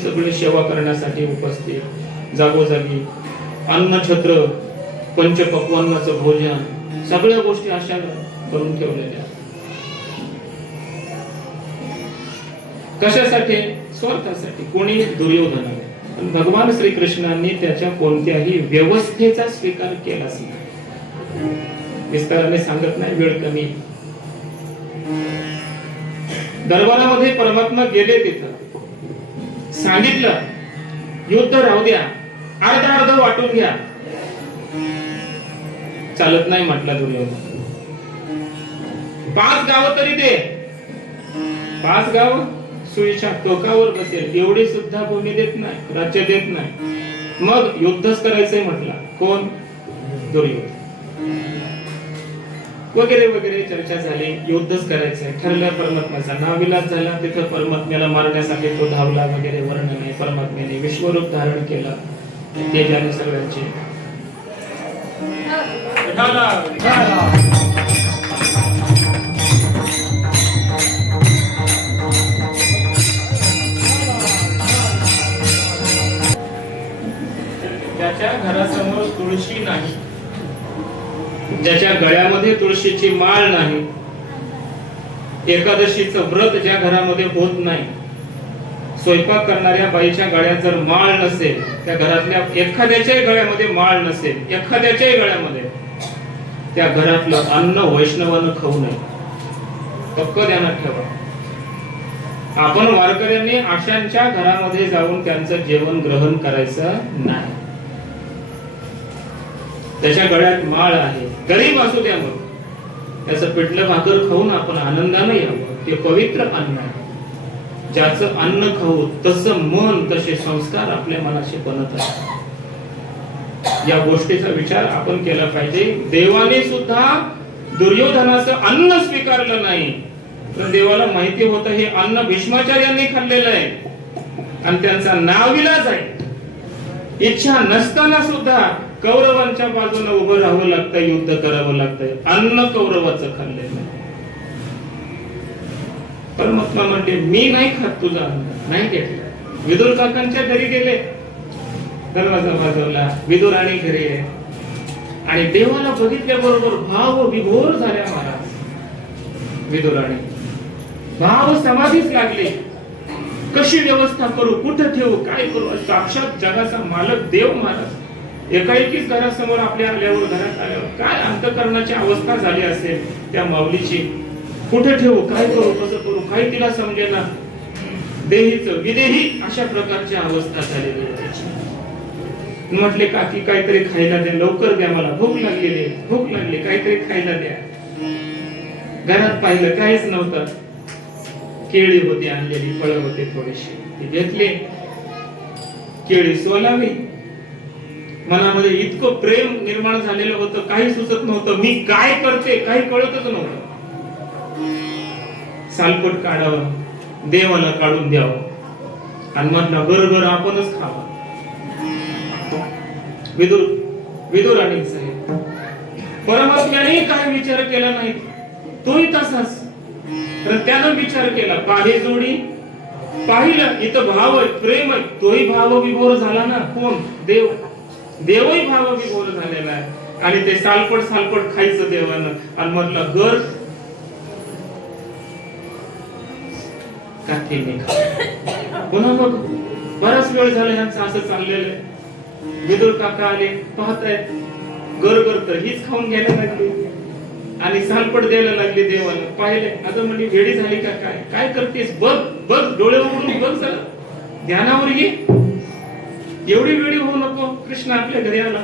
सगळे सेवा करण्यासाठी उपस्थित, जागोजागी अन्न छत्र, पंचपक्वान्नाचं भोजन, सगळ्या गोष्टी अशा करून ठेवलेल्या. कशासाठी? स्वार्थासाठी. कोणी? दुर्योधनाने. पण भगवान श्रीकृष्णांनी त्याच्या कोणत्याही व्यवस्थेचा स्वीकार केलाच नाही. विस्ताराने सांगत नाही, वेळ कमी. दरबारामध्ये परमात्मा गेले. तिथं सांगितलं युद्ध राहू द्या, अर्ध वाटून घ्या. चालत नाही म्हटलं दुर्योधन. 5 गावं तरी दे. 5 गाव सुईच्या टोकावर बसेल एवढी सुद्धा भूमी देत नाही, राज्य देत नाही. मग युद्धच करायचंय म्हटला. कोण? दुर्योधन. वगैरे वगैरे चर्चा झाली. युद्धच करायचंय ठरलं. परमात्म्याचा नाविलाज झाला. तिथं परमात्म्याला मारण्यासाठी तो धावला वगैरे वर्णन आहे. परमात्म्याने विश्वरूप धारण केलं. तेजाने सगळ्यांचे ज्याच्या घरासमोर तुळशी नाही, ज्याच्या गळ्यामध्ये तुळशीची माळ नाही, एकादशीचं व्रत ज्या घरामध्ये होत नाही, स्वयंपाक करणाऱ्या बाईच्या गळ्यात जर माळ नसेल, त्या घरातल्या एखाद्याच्याही गळ्यामध्ये माळ नसेल, एखाद्याच्याही गळ्यामध्ये, त्या घरातलं अन्न वैष्णवानं खाऊ नये. पक्क ध्यानात ठेवा. आपण वारकऱ्यांनी आशांच्या घरामध्ये जाऊन त्यांचं जेवण ग्रहण करायचं नाही. त्याच्या गळ्यात माळ आहे, गरीब असू द्या, मग त्याचं पिठलं भाकर खाऊन आपण आनंदाने यावं. ते पवित्र अन्न आहे. ज्याचं अन्न खाऊ तसं मन, तसे संस्कार आपल्या मनाशी बनत असतात. या गोष्टीचा विचार आपण केला पाहिजे. देवाने सुद्धा दुर्योधनाचं अन्न स्वीकारलं नाही, पण देवाला माहिती होतं हे अन्न भीष्माचार्यांनी खाल्लेलं आहे आणि त्यांचा नाविलाज आहे. इच्छा नसताना सुद्धा कौरवांच्या बाजूने उभं राहावं लागतं, युद्ध करावं लागतंय. अन्न कौरवाचं खाल्लेलं आहे. परमात्मा म्हणते मी नाही खात तुझा अन्न, नाही घेतलं. विदुर काकांच्या घरी गेले, दरवाजा वाजवला, विदुर आणि घरी आहे आणि देवाला बघितल्याबरोबर भाव विभोर झाल्या महाराज. विदुराणी भाव समाधीच लागले. कशी व्यवस्था करू, कुठं ठेवू, काय करू. साक्षात जगाचा मालक देव महाराज एकाएकीच घरासमोर आपल्या आल्यावर, घरात आल्यावर काय अंतःकरणाची अवस्था झाली असेल त्या माऊलीची. कुठे ठेवू, काय करू, कसं करू, काही तिला समजेना. देहीचं विदेही अशा प्रकारची अवस्था झालेली त्याची. म्हटले काकी काहीतरी खायला द्या, लवकर द्या, मला भूक लागलेली, भूक लागली, काहीतरी खायला द्या. घरात पाहिलं काहीच नव्हतं. केळी होती आणलेली, फळं होते थोडेसे, ती घेतली, केळी सोलावी. मनामध्ये इतकं प्रेम निर्माण झालेलं होतं, काही सुचत नव्हतं. मी काय करते काही कळतच नव्हतं. सालपट काढावं, देवाला काढून द्यावं आणि म्हटलं बरोबर आपणच खावं. विदुर आणि साहेब परमात्म्याने काय विचार केला नाही, तोही तसाच. तर त्यानं विचार केला, बाहे जोडी पाहिलं इथं भाव आहे, प्रेम आहे, तोही भाव विभोर झाला ना. कोण? देव. देवही भाव विभोर झालेला आहे आणि ते सालपट खायचं देवानं. आणि म्हटलं घर पुन्हा मग बराच वेळ झाला यांचं असं चाललेलं आहे. विदुर काका आले, पाहतायत गर तर हीच खाऊन घ्यायला लागली आणि सालपट द्यायला लागली देवाला. पाहिले, आता म्हणजे वेडी झाली का काय, काय करतेस, बघ बघ, डोळे उघडून बघ, जरा ध्यानावर ये. एवढी वेडी होऊ नको, कृष्ण आपल्या घरी आला,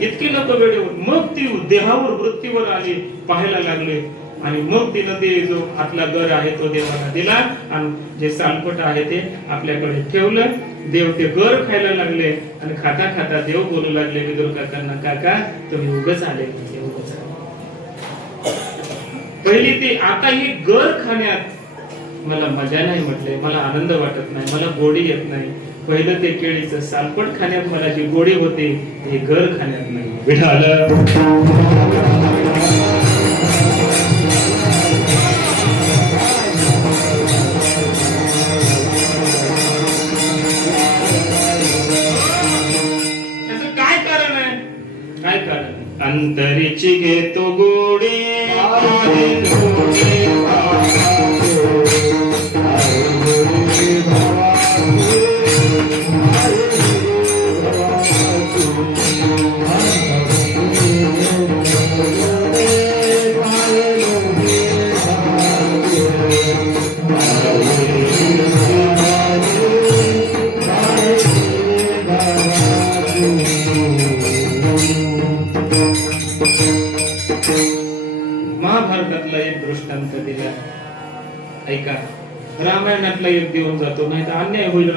इतकी नको वेडी होऊ. मग ती देहावर वृत्तीवर आली, पाहायला लागले आणि मग तिनं ते जो आतला गर आहे तो देवाला दिला आणि जे सालपट आहे ते आपल्याकडे ठेवलं. देव ते गर खायला लागले आणि खाता खाता देव बोलू लागले विदुर काकांना, काका तुम्ही उगाच आले, पहिली ती आता ही गर खाण्यात मला मजा नाही, म्हटले मला आनंद वाटत नाही, मला गोडी येत नाही. पहिलं ते केळीचं सालपट खाण्यात मला जी गोडी होते हे गर खाण्यात नाही. अंतरीची घेतो गोडी महाभारतातला एक दृष्टांत दिला, ऐका. रामायणातला एक देऊन जातो, नाही तर अन्याय होईल.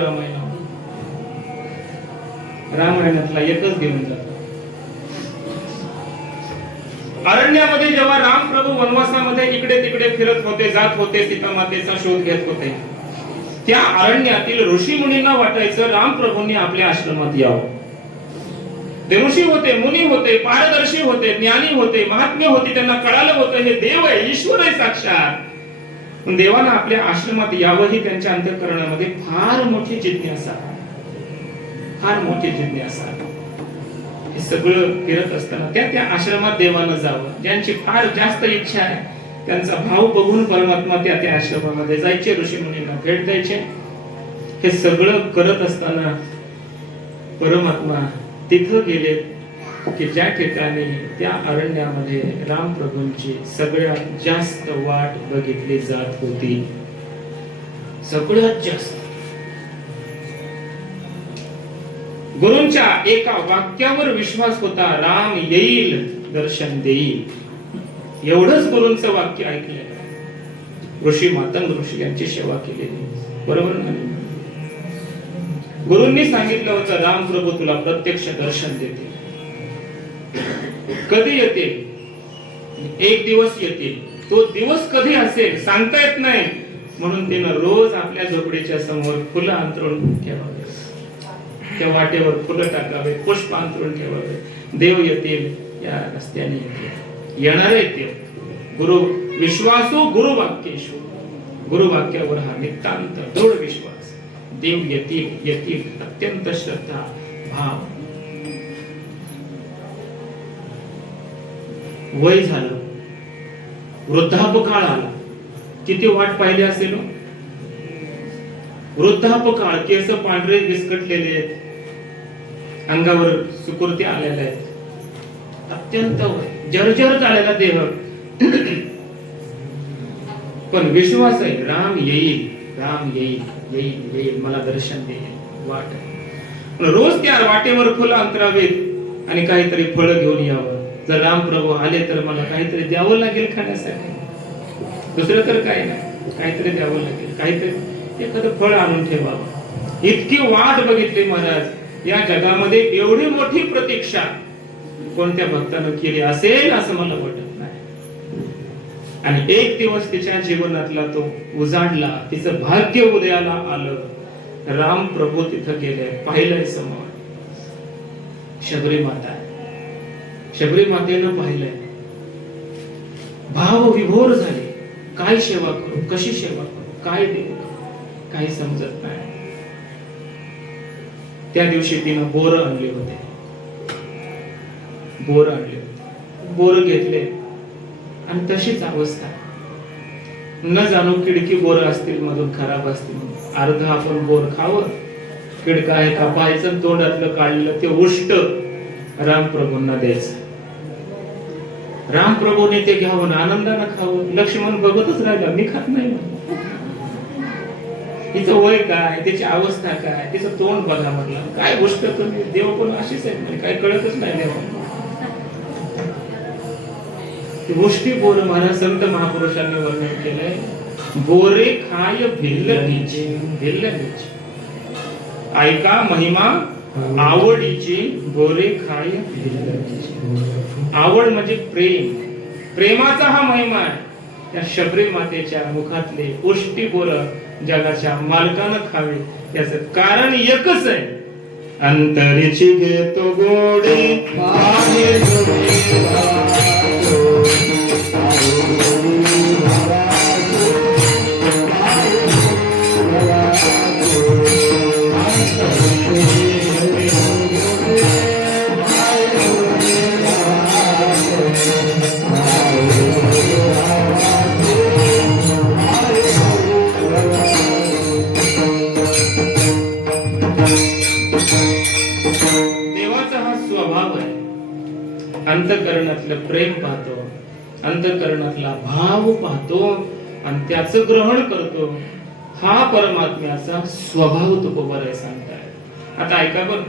रामायणातला एकच देऊन जातो. अरण्यामध्ये जेव्हा राम प्रभू वनवासामध्ये इकडे तिकडे फिरत होते, जात होते, सीता मातेचा शोध घेत होते, त्या अरण्यातील ऋषी मुनींना वाटायचं राम प्रभूंनी आपल्या आश्रमात यावं. ते ऋषी होते, मुनी होते, पारदर्शी होते, ज्ञानी होते, महात्म्य होते, त्यांना कळालं होतं हे देव आहे, ईश्वर आहे साक्षात. पण देवानं आपल्या आश्रमात यावं ही त्यांच्या अंतःकरणामध्ये फार मोठी जिज्ञासा, फार मोठी जिज्ञासा. हे सगळं फिरत असताना त्या आश्रमात देवानं जावं, ज्यांची फार जास्त इच्छा आहे, त्यांचा भाव बघून परमात्मा त्या आश्रमामध्ये जायचे, ऋषी मुनींना भेट द्यायचे हे सगळं करत असताना परमात्मा तिथं गेले की ज्या ठिकाणी त्या अरण्यामध्ये रामप्रभूंची सगळ्यात जास्त वाट बघितली जात होती, सगळ्यात जास्त. गुरूंच्या एका वाक्यावर विश्वास होता, राम येईल दर्शन देईल. एवढंच गुरूंचं वाक्य ऐकलं, ऋषी मातंग ऋषी यांची सेवा केलेली, बरोबर नाही? गुरूंनी सांगितलं होतं, राम प्रभू तुला प्रत्यक्ष दर्शन देते. कधी येते? एक दिवस येते. तो दिवस कधी असेल सांगता येत नाही, म्हणून तिनं रोज आपल्या झोपडीच्या समोर फुलं अंतरून ठेवावे, त्या वाटेवर फुलं टाकावे, पुष्प अंतरून ठेवावे. देव येतील या रस्त्याने येतील, येणार येतील. गुरु विश्वासो गुरु वाक्येषु, गुरु वाक्यावर हा नितांत दृढ विश्वास. देव येतील येतील, अत्यंत श्रद्धा भाव. वय झालं, वृद्धापकाळ आला. किती वाट पाहिली असेल? वृद्धापकाळ, केस पांढरे विस्कटलेले आहेत, अंगावर सुकुर्ती आलेल्या आहेत, अत्यंत जर्जर झालेला देह. पण विश्वास आहे, राम येईल, राम येईल, येईल येईल, मला दर्शन देईल. वाट रोज त्या वाटेवर फुलं अंतरावेत आणि काहीतरी फळ घेऊन यावं. जर राम प्रभू आले तर मला काहीतरी द्यावं लागेल खाण्यासाठी, दुसरं तर काही नाही, काहीतरी द्यावं लागेल, काहीतरी एखादं फळ आणून ठेवावं. इतकी वाट बघितली महाराज. या जगामध्ये एवढी मोठी प्रतीक्षा कोणत्या भक्तानं केली असेल असं मला वाटत नाही. आणि एक दिवस तिच्या जीवनातला तो उजाडला, तिचं भाग्य उदयाला आलं. राम प्रभू तिथं गेले, पाहिलंय समोर शबरी माता. शबरी मातेनं पाहिलंय, भाव विभोर झाले. काय सेवा करू, कशी सेवा करू, काय देऊ, काही समजत नाही. त्या दिवशी तिनं बोर आणले होते, बोर आणले होते, बोर घेतले आणि तशीच अवस्था. न जाणू किडकी बोर असतील मधून खराब असतील, अर्ध आपण बोर खावं, किडका आहे कापायचं, तोंडातलं काढलेलं ते उष्ट रामप्रभूंना द्यायचं. रामप्रभूने ते घ्यावं, आनंदानं खावं. लक्ष्मण बघतच राहिला, मी खात नाही. तिचं वय काय, तिची अवस्था काय, तिचं तोंड बघा म्हटलं. काय गोष्ट तुम्ही, देव पण अशीच आहे म्हणजे काय कळतच नाही देवाला. गोष्टी बोर महाराज संत महापुरुषांनी वर्णन केलंय. बोरे खाय भिल्ल बीज, भिल्ल बीज. ऐका महिमा आवडीची, बोरे खाय भिल्ल बीज. आवड म्हणजे प्रेम, प्रेमाचा हा महिमा आहे. त्या शबरी मातेच्या मुखातले पुष्टी बोर जगाच्या मालकानं खावे, याचं कारण एकच आहे. अंतरीची घेतो गोडी, बाहेर अंतःकरणातलं प्रेम पाहतो, अंतःकरणातला भाव पाहतो आणि त्याचं ग्रहण करतो. हा परमात्म्याचा स्वभाव तुकोबाराय सांगताय. आता ऐका बरं,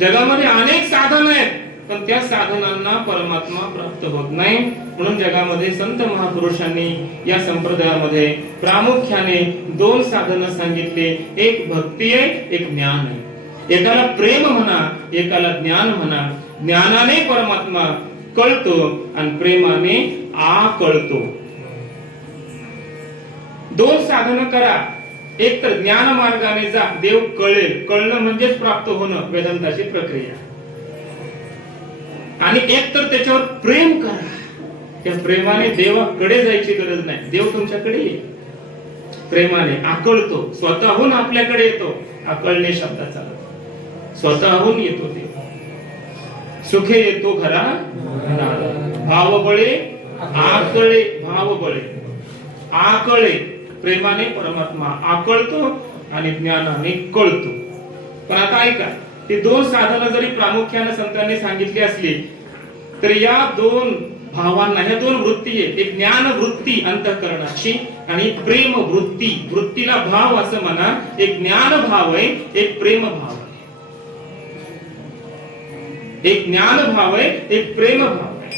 जगामध्ये अनेक साधन आहेत, पण त्या साधनांना परमात्मा प्राप्त होत नाही. म्हणून जगामध्ये संत महापुरुषांनी या संप्रदायामध्ये प्रामुख्याने दोन साधनं सांगितले. एक भक्ती आहे, एक ज्ञान आहे. एकाला प्रेम म्हणा, एकाला ज्ञान म्हणा. ज्ञानाने परमात्मा कळतो आणि प्रेमाने आकळतो. दोन साधनं करा. एक तर ज्ञान मार्गाने जा, देव कळेल. कळणं म्हणजेच प्राप्त होणं, वेदांताची प्रक्रिया. आणि एक तर त्याच्यावर प्रेम करा. त्या प्रेमाने देवाकडे जायची गरज नाही, देव तुमच्याकडे येईल. प्रेमाने आकळतो, स्वतःहून आपल्याकडे येतो. आकळणे शब्दाचा स्वतःहून येतो देव. सुखे येतो घरा, भाव बळे आकळे, भाव बळे आकळे. प्रेमाने परमात्मा आकळतो आणि ज्ञानाने कळतो. पण आता ऐका, ती दोन साधनं जरी प्रामुख्याने संतांनी सांगितली असली तर या दोन भावांना, ह्या दोन वृत्ती आहेत, एक ज्ञान वृत्ती अंतःकरणाची आणि प्रेम वृत्ती, वृत्तीला भाव असं म्हणा, एक ज्ञान भाव आहे, एक प्रेम भाव आहे. एक ज्ञान भाव आहे, एक प्रेम भाव आहे.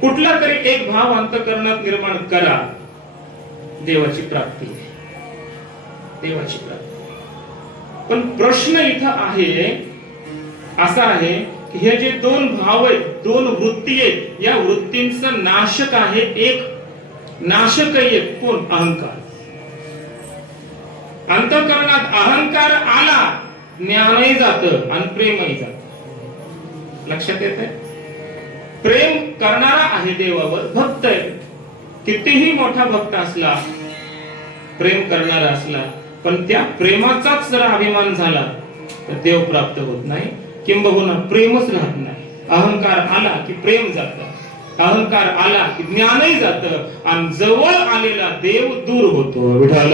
कुठला तरी एक भाव अंतःकरणात निर्माण करा, देवाची प्राप्ती, देवाची प्राप्ती. पण प्रश्न इथं आहे, असा आहे की हे जे दोन भाव आहेत, दोन वृत्ती आहेत, या वृत्तींचा नाशक आहे एक नाशक आहे, कोण? अहंकार. अंतःकरणात अहंकार आला, ज्ञानही जातं आणि प्रेमही जातं. लक्षात येतंय? प्रेम करणारा आहे देवावर, भक्त आहे. कितीही मोठा भक्त असला, प्रेम करणारा असला, पण त्या प्रेमाचाच जर अभिमान झाला तर देव प्राप्त होत नाही, किंबहुना प्रेमच राहत नाही. अहंकार आला की प्रेम जातं, अहंकार आला की ज्ञानही जातं आणि जवळ आलेला देव दूर होतो. विठ्ठल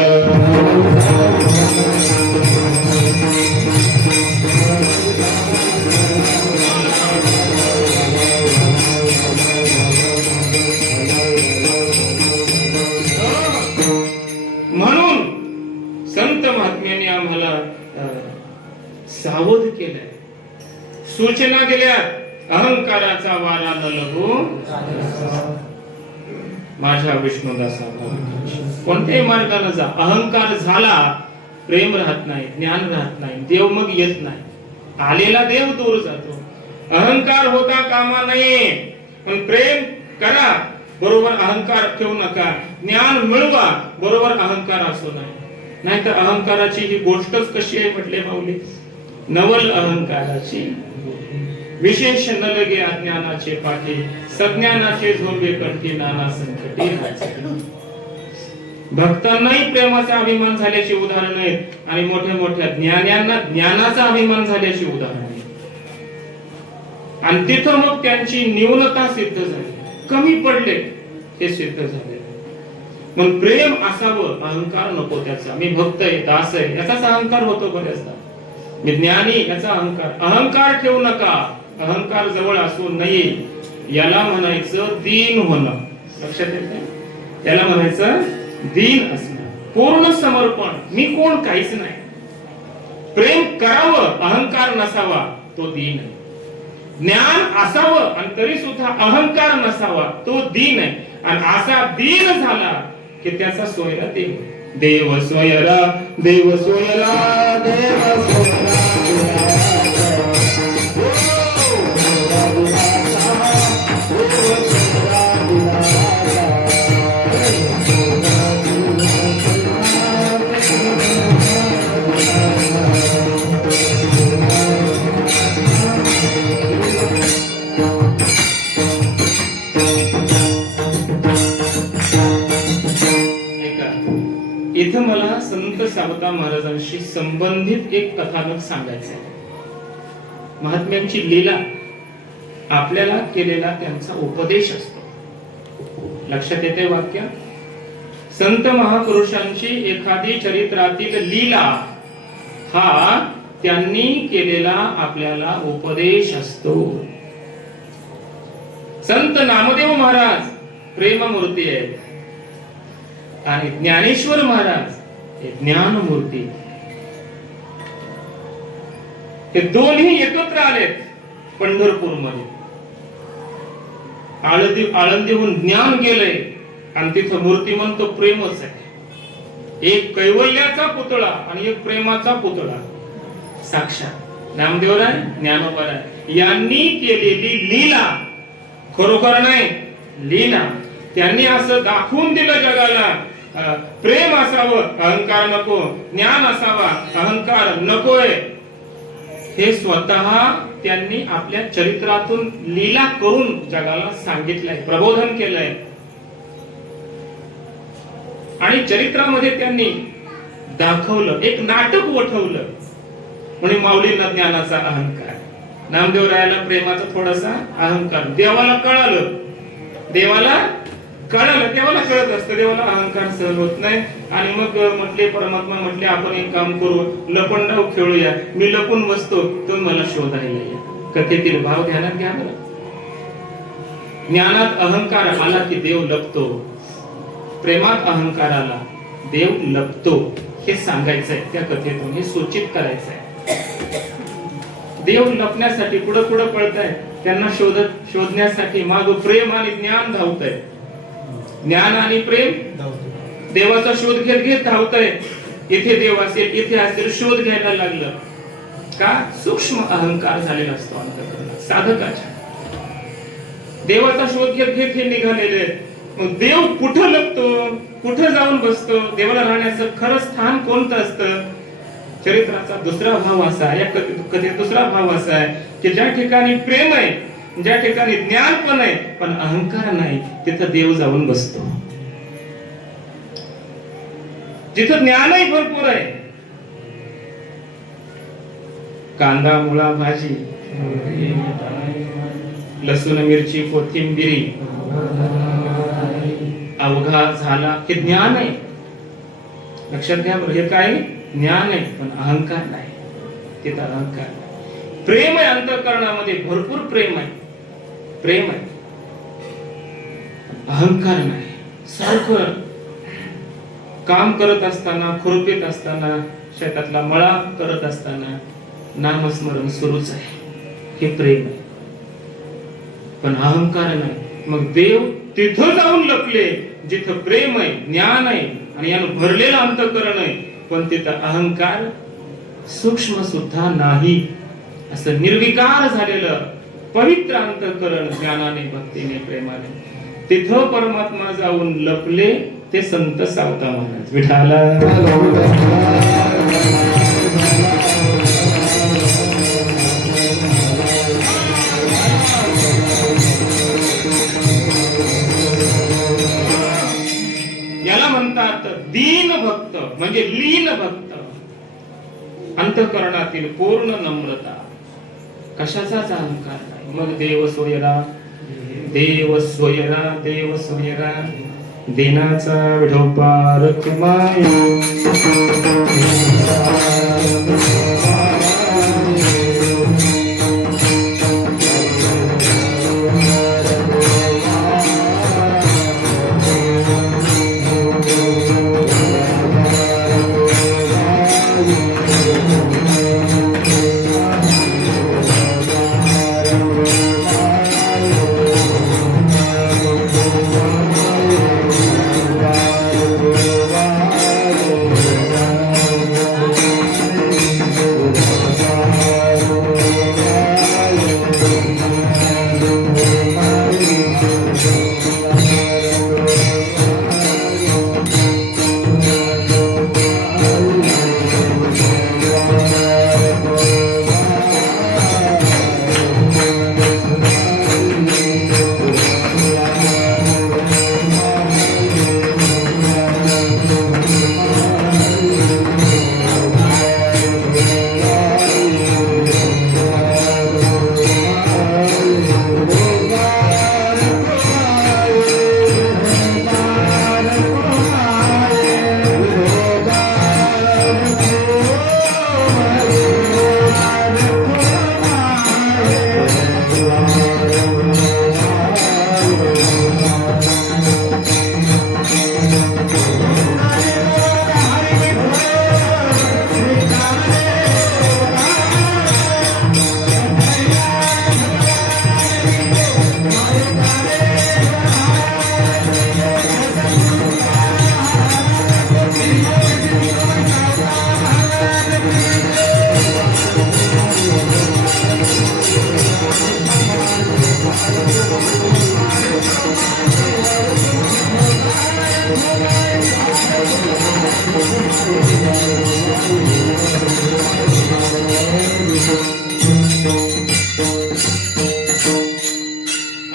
संत महात्म्यांनी आम्हाला सावध केलंय, सूचना दिल्यात. अहंकाराचा वारा न लगू माझ्या विष्णुदासा, कोणत्याही मार्गाने जा. अहंकार झाला, प्रेम राहत नाही, ज्ञान राहत नाही, देव मग येत नाही, आलेला देव दूर जातो. अहंकार होता कामा नये, पण प्रेम करा, बरोबर अहंकार ठेवू नका. ज्ञान मिळवा, बरोबर अहंकार असू नये. नाहीतर अहंकाराची ही गोष्टच कशी आहे म्हटले माऊली, नवल अहंकाराची विशेष न लगे अज्ञानाचे पाठी, सज्ञानाचे झोंबे कंठी नाना संकटी. भक्तांनाही प्रेमाचा अभिमान झाल्याची उदाहरण आहेत आणि मोठ्या मोठ्या ज्ञान्यांना ज्ञानाचा अभिमान झाल्याची उदाहरण आहेत. आणि तिथं मग त्यांची न्यूनता सिद्ध झाली, कमी पडले हे सिद्ध झाले. मग प्रेम असावं, अहंकार नको त्याचा. मी भक्त आहे, दास आहे, याचाच अहंकार होतो बऱ्याचदा. मी ज्ञानी, याचा अहंकार. अहंकार ठेवू नका, अहंकार जवळ असू नये. याला म्हणायचं दीन होणं. लक्षात येते? याला म्हणायचं दीन असणं, पूर्ण समर्पण. मी कोण, काहीच नाही. प्रेम करावं, अहंकार नसावा, तो दीन आहे. ज्ञान असावं आणि तरी सुद्धा अहंकार नसावा, तो दीन आहे. आणि असा दीन झाला की त्याचा सोयरा देव. देव सोयरा, देव सोयरा, देव सोयरा. इथं मला संत सावता महाराजांशी संबंधित एक कथानक सांगायचं आहे. महात्म्यांची लीला, आपल्याला केलेला त्यांचा उपदेश असतो. लक्षात येते वाक्य? संत महापुरुषांची एखादी चरित्रातील लीला हा त्यांनी केलेला आपल्याला उपदेश असतो. संत नामदेव महाराज प्रेममूर्ती आहेत आणि ज्ञानेश्वर महाराज हे ज्ञानमूर्ती. हे दोन्ही एकत्र आलेत पंढरपूरमध्ये. आळंदीहून ज्ञान गेलंय आणि तिथं मूर्तिमंत प्रेमच आहे. एक कैवल्याचा पुतळा आणि एक प्रेमाचा पुतळा. साक्षात नामदेवराय, ज्ञानोबराय यांनी केलेली लीला, खरोखर नाही लीला. त्यांनी असं दाखवून दिलं जगाला, प्रेम असावं, अहंकार नको. ज्ञान असावा, अहंकार नकोय. हे स्वतः त्यांनी आपल्या चरित्रातून लीला करून जगाला सांगितलंय, प्रबोधन केलंय. आणि चरित्रामध्ये त्यांनी दाखवलं, एक नाटक वठवलं. म्हणजे माऊलींना ज्ञानाचा अहंकार, नामदेवरायाला प्रेमाचा थोडासा अहंकार. देवाला कळालं, देवाला कळलं, देवाला कळत असतं, देवाला अहंकार सहन होत नाही. आणि मग म्हटले, परमात्मा म्हटले, आपण एक काम करू, लपंडाव खेळूया, मी लपून बसतो, तुम्ही मला शोधायला या. कथेतील भाव ध्यानात घ्या बरं. ज्ञानात अहंकार आला की देव लपतो, प्रेमात अहंकार आला देव लपतो. हे सांगायचंय त्या कथेतून, हे सूचित करायचंय. देव लपण्यासाठी पुढे पुढे पळताय, त्यांना शोधण्यासाठी माग प्रेम आणि ज्ञान धावतंय. ज्ञान आणि प्रेम देवाचा शोध घेत घेत धावतंय. इथे देव असेल, इथे असेल, शोध घ्यायला लागलं का? सूक्ष्म अहंकार झालेला असतो अंतःकरणात साधकाच्या. देवाचा शोध घेत घेत हे निघालेले. मग देव कुठं लपतो, कुठं जाऊन बसतो? देवाला राहण्याचं खरं स्थान कोणतं असतं? चरित्राचा दुसरा भाव असा आहे, या कथेत दुसरा भाव असा आहे की ज्या ठिकाणी प्रेम आहे, ज्या ठिकाणी ज्ञान पण आहे पण अहंकार नाही, तिथं देव जाऊन बसतो. जिथं ज्ञानही भरपूर आहे, कांदा मुळा भाजी, लसूण मिरची कोथिंबिरी अवघा झाला, हे ज्ञान आहे. लक्षात घ्या बरं, हे काय ज्ञान आहे पण अहंकार नाही, तिथं अहंकार नाही. प्रेम आहे अंतःकरणामध्ये, भरपूर प्रेम आहे, प्रेम आहे, अहंकार नाही. सारखं काम करत असताना, खुरपीत असताना, शेतातला मळा करत असताना नामस्मरण सुरूच आहे, हे प्रेम आहे पण अहंकार नाही. मग देव तिथं जाऊन लपले जिथं प्रेम आहे, ज्ञान आहे आणि यानं भरलेलं अंतःकरण आहे, पण तिथं अहंकार सूक्ष्म सुद्धा नाही. असं निर्विकार झालेलं पवित्र अंतःकरण ज्ञानाने, भक्तीने, प्रेमाने, तिथं परमात्मा जाऊन लपले. ते संत सावता महाराज विठाला. याला म्हणतात दीन भक्त, म्हणजे लीन भक्त. अंतःकरणातील पूर्ण नम्रता, कशाचाच अहंकार नाही. मग देव सोयरा, देव सोयरा, देव सोयरा, दिनाचा विठोपार कुमाई.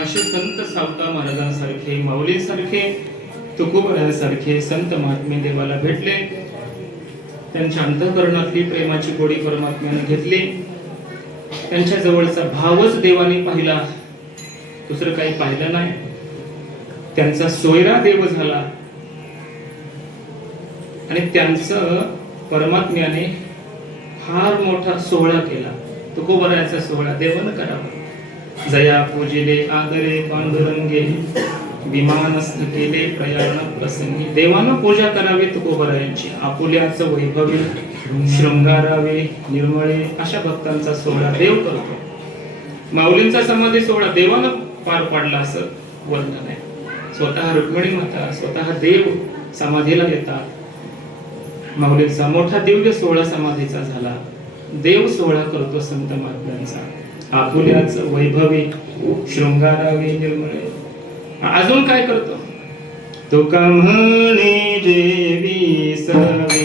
असे संत सावता महाराजांसारखे, माऊलींसारखे, तुकोबरायांसारखे संत महात्मे देवाला भेटले. त्यांच्या अंतःकरणातली प्रेमाची गोडी परमात्म्याने घेतली. त्यांच्या जवळचा भावच देवाने पाहिला, दुसरं काही पाहिलं नाही. त्यांचा सोयरा देव झाला आणि त्यांचं परमात्म्याने फार मोठा सोहळा केला. तुकोबरायाचा सोहळा देवन करावा. जया पूजिले आदरे पांडुरंगे, विमानस्थ केले प्रयाण प्रसंगी. देवानं पूजा करावी तुकोबरायांची, आपुल्याचं वैभवी शृंगारावे निर्मळे, अशा भक्तांचा सोहळा देव करतो. माऊलींचा समाधी सोहळा देवानं पार पाडला असं वर्णन आहे. स्वतः रुक्मिणी माता, स्वतः देव समाधीला येतात. माऊलींचा मोठा दिव्य सोहळा समाधीचा झाला. देव सोहळा करतो संत महात्म्यांचा, आपुल्याच वैभवी शृंगारावे निर्मळे. अजून काय करतो? तुका म्हणे जे विसवे,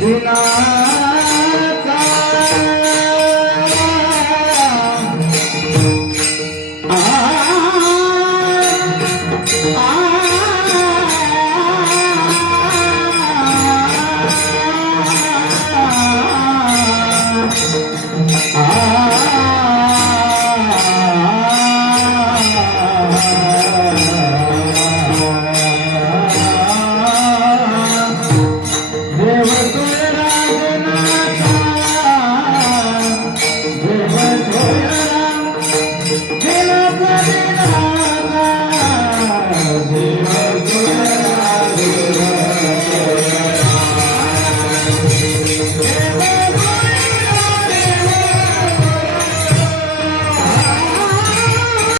Dina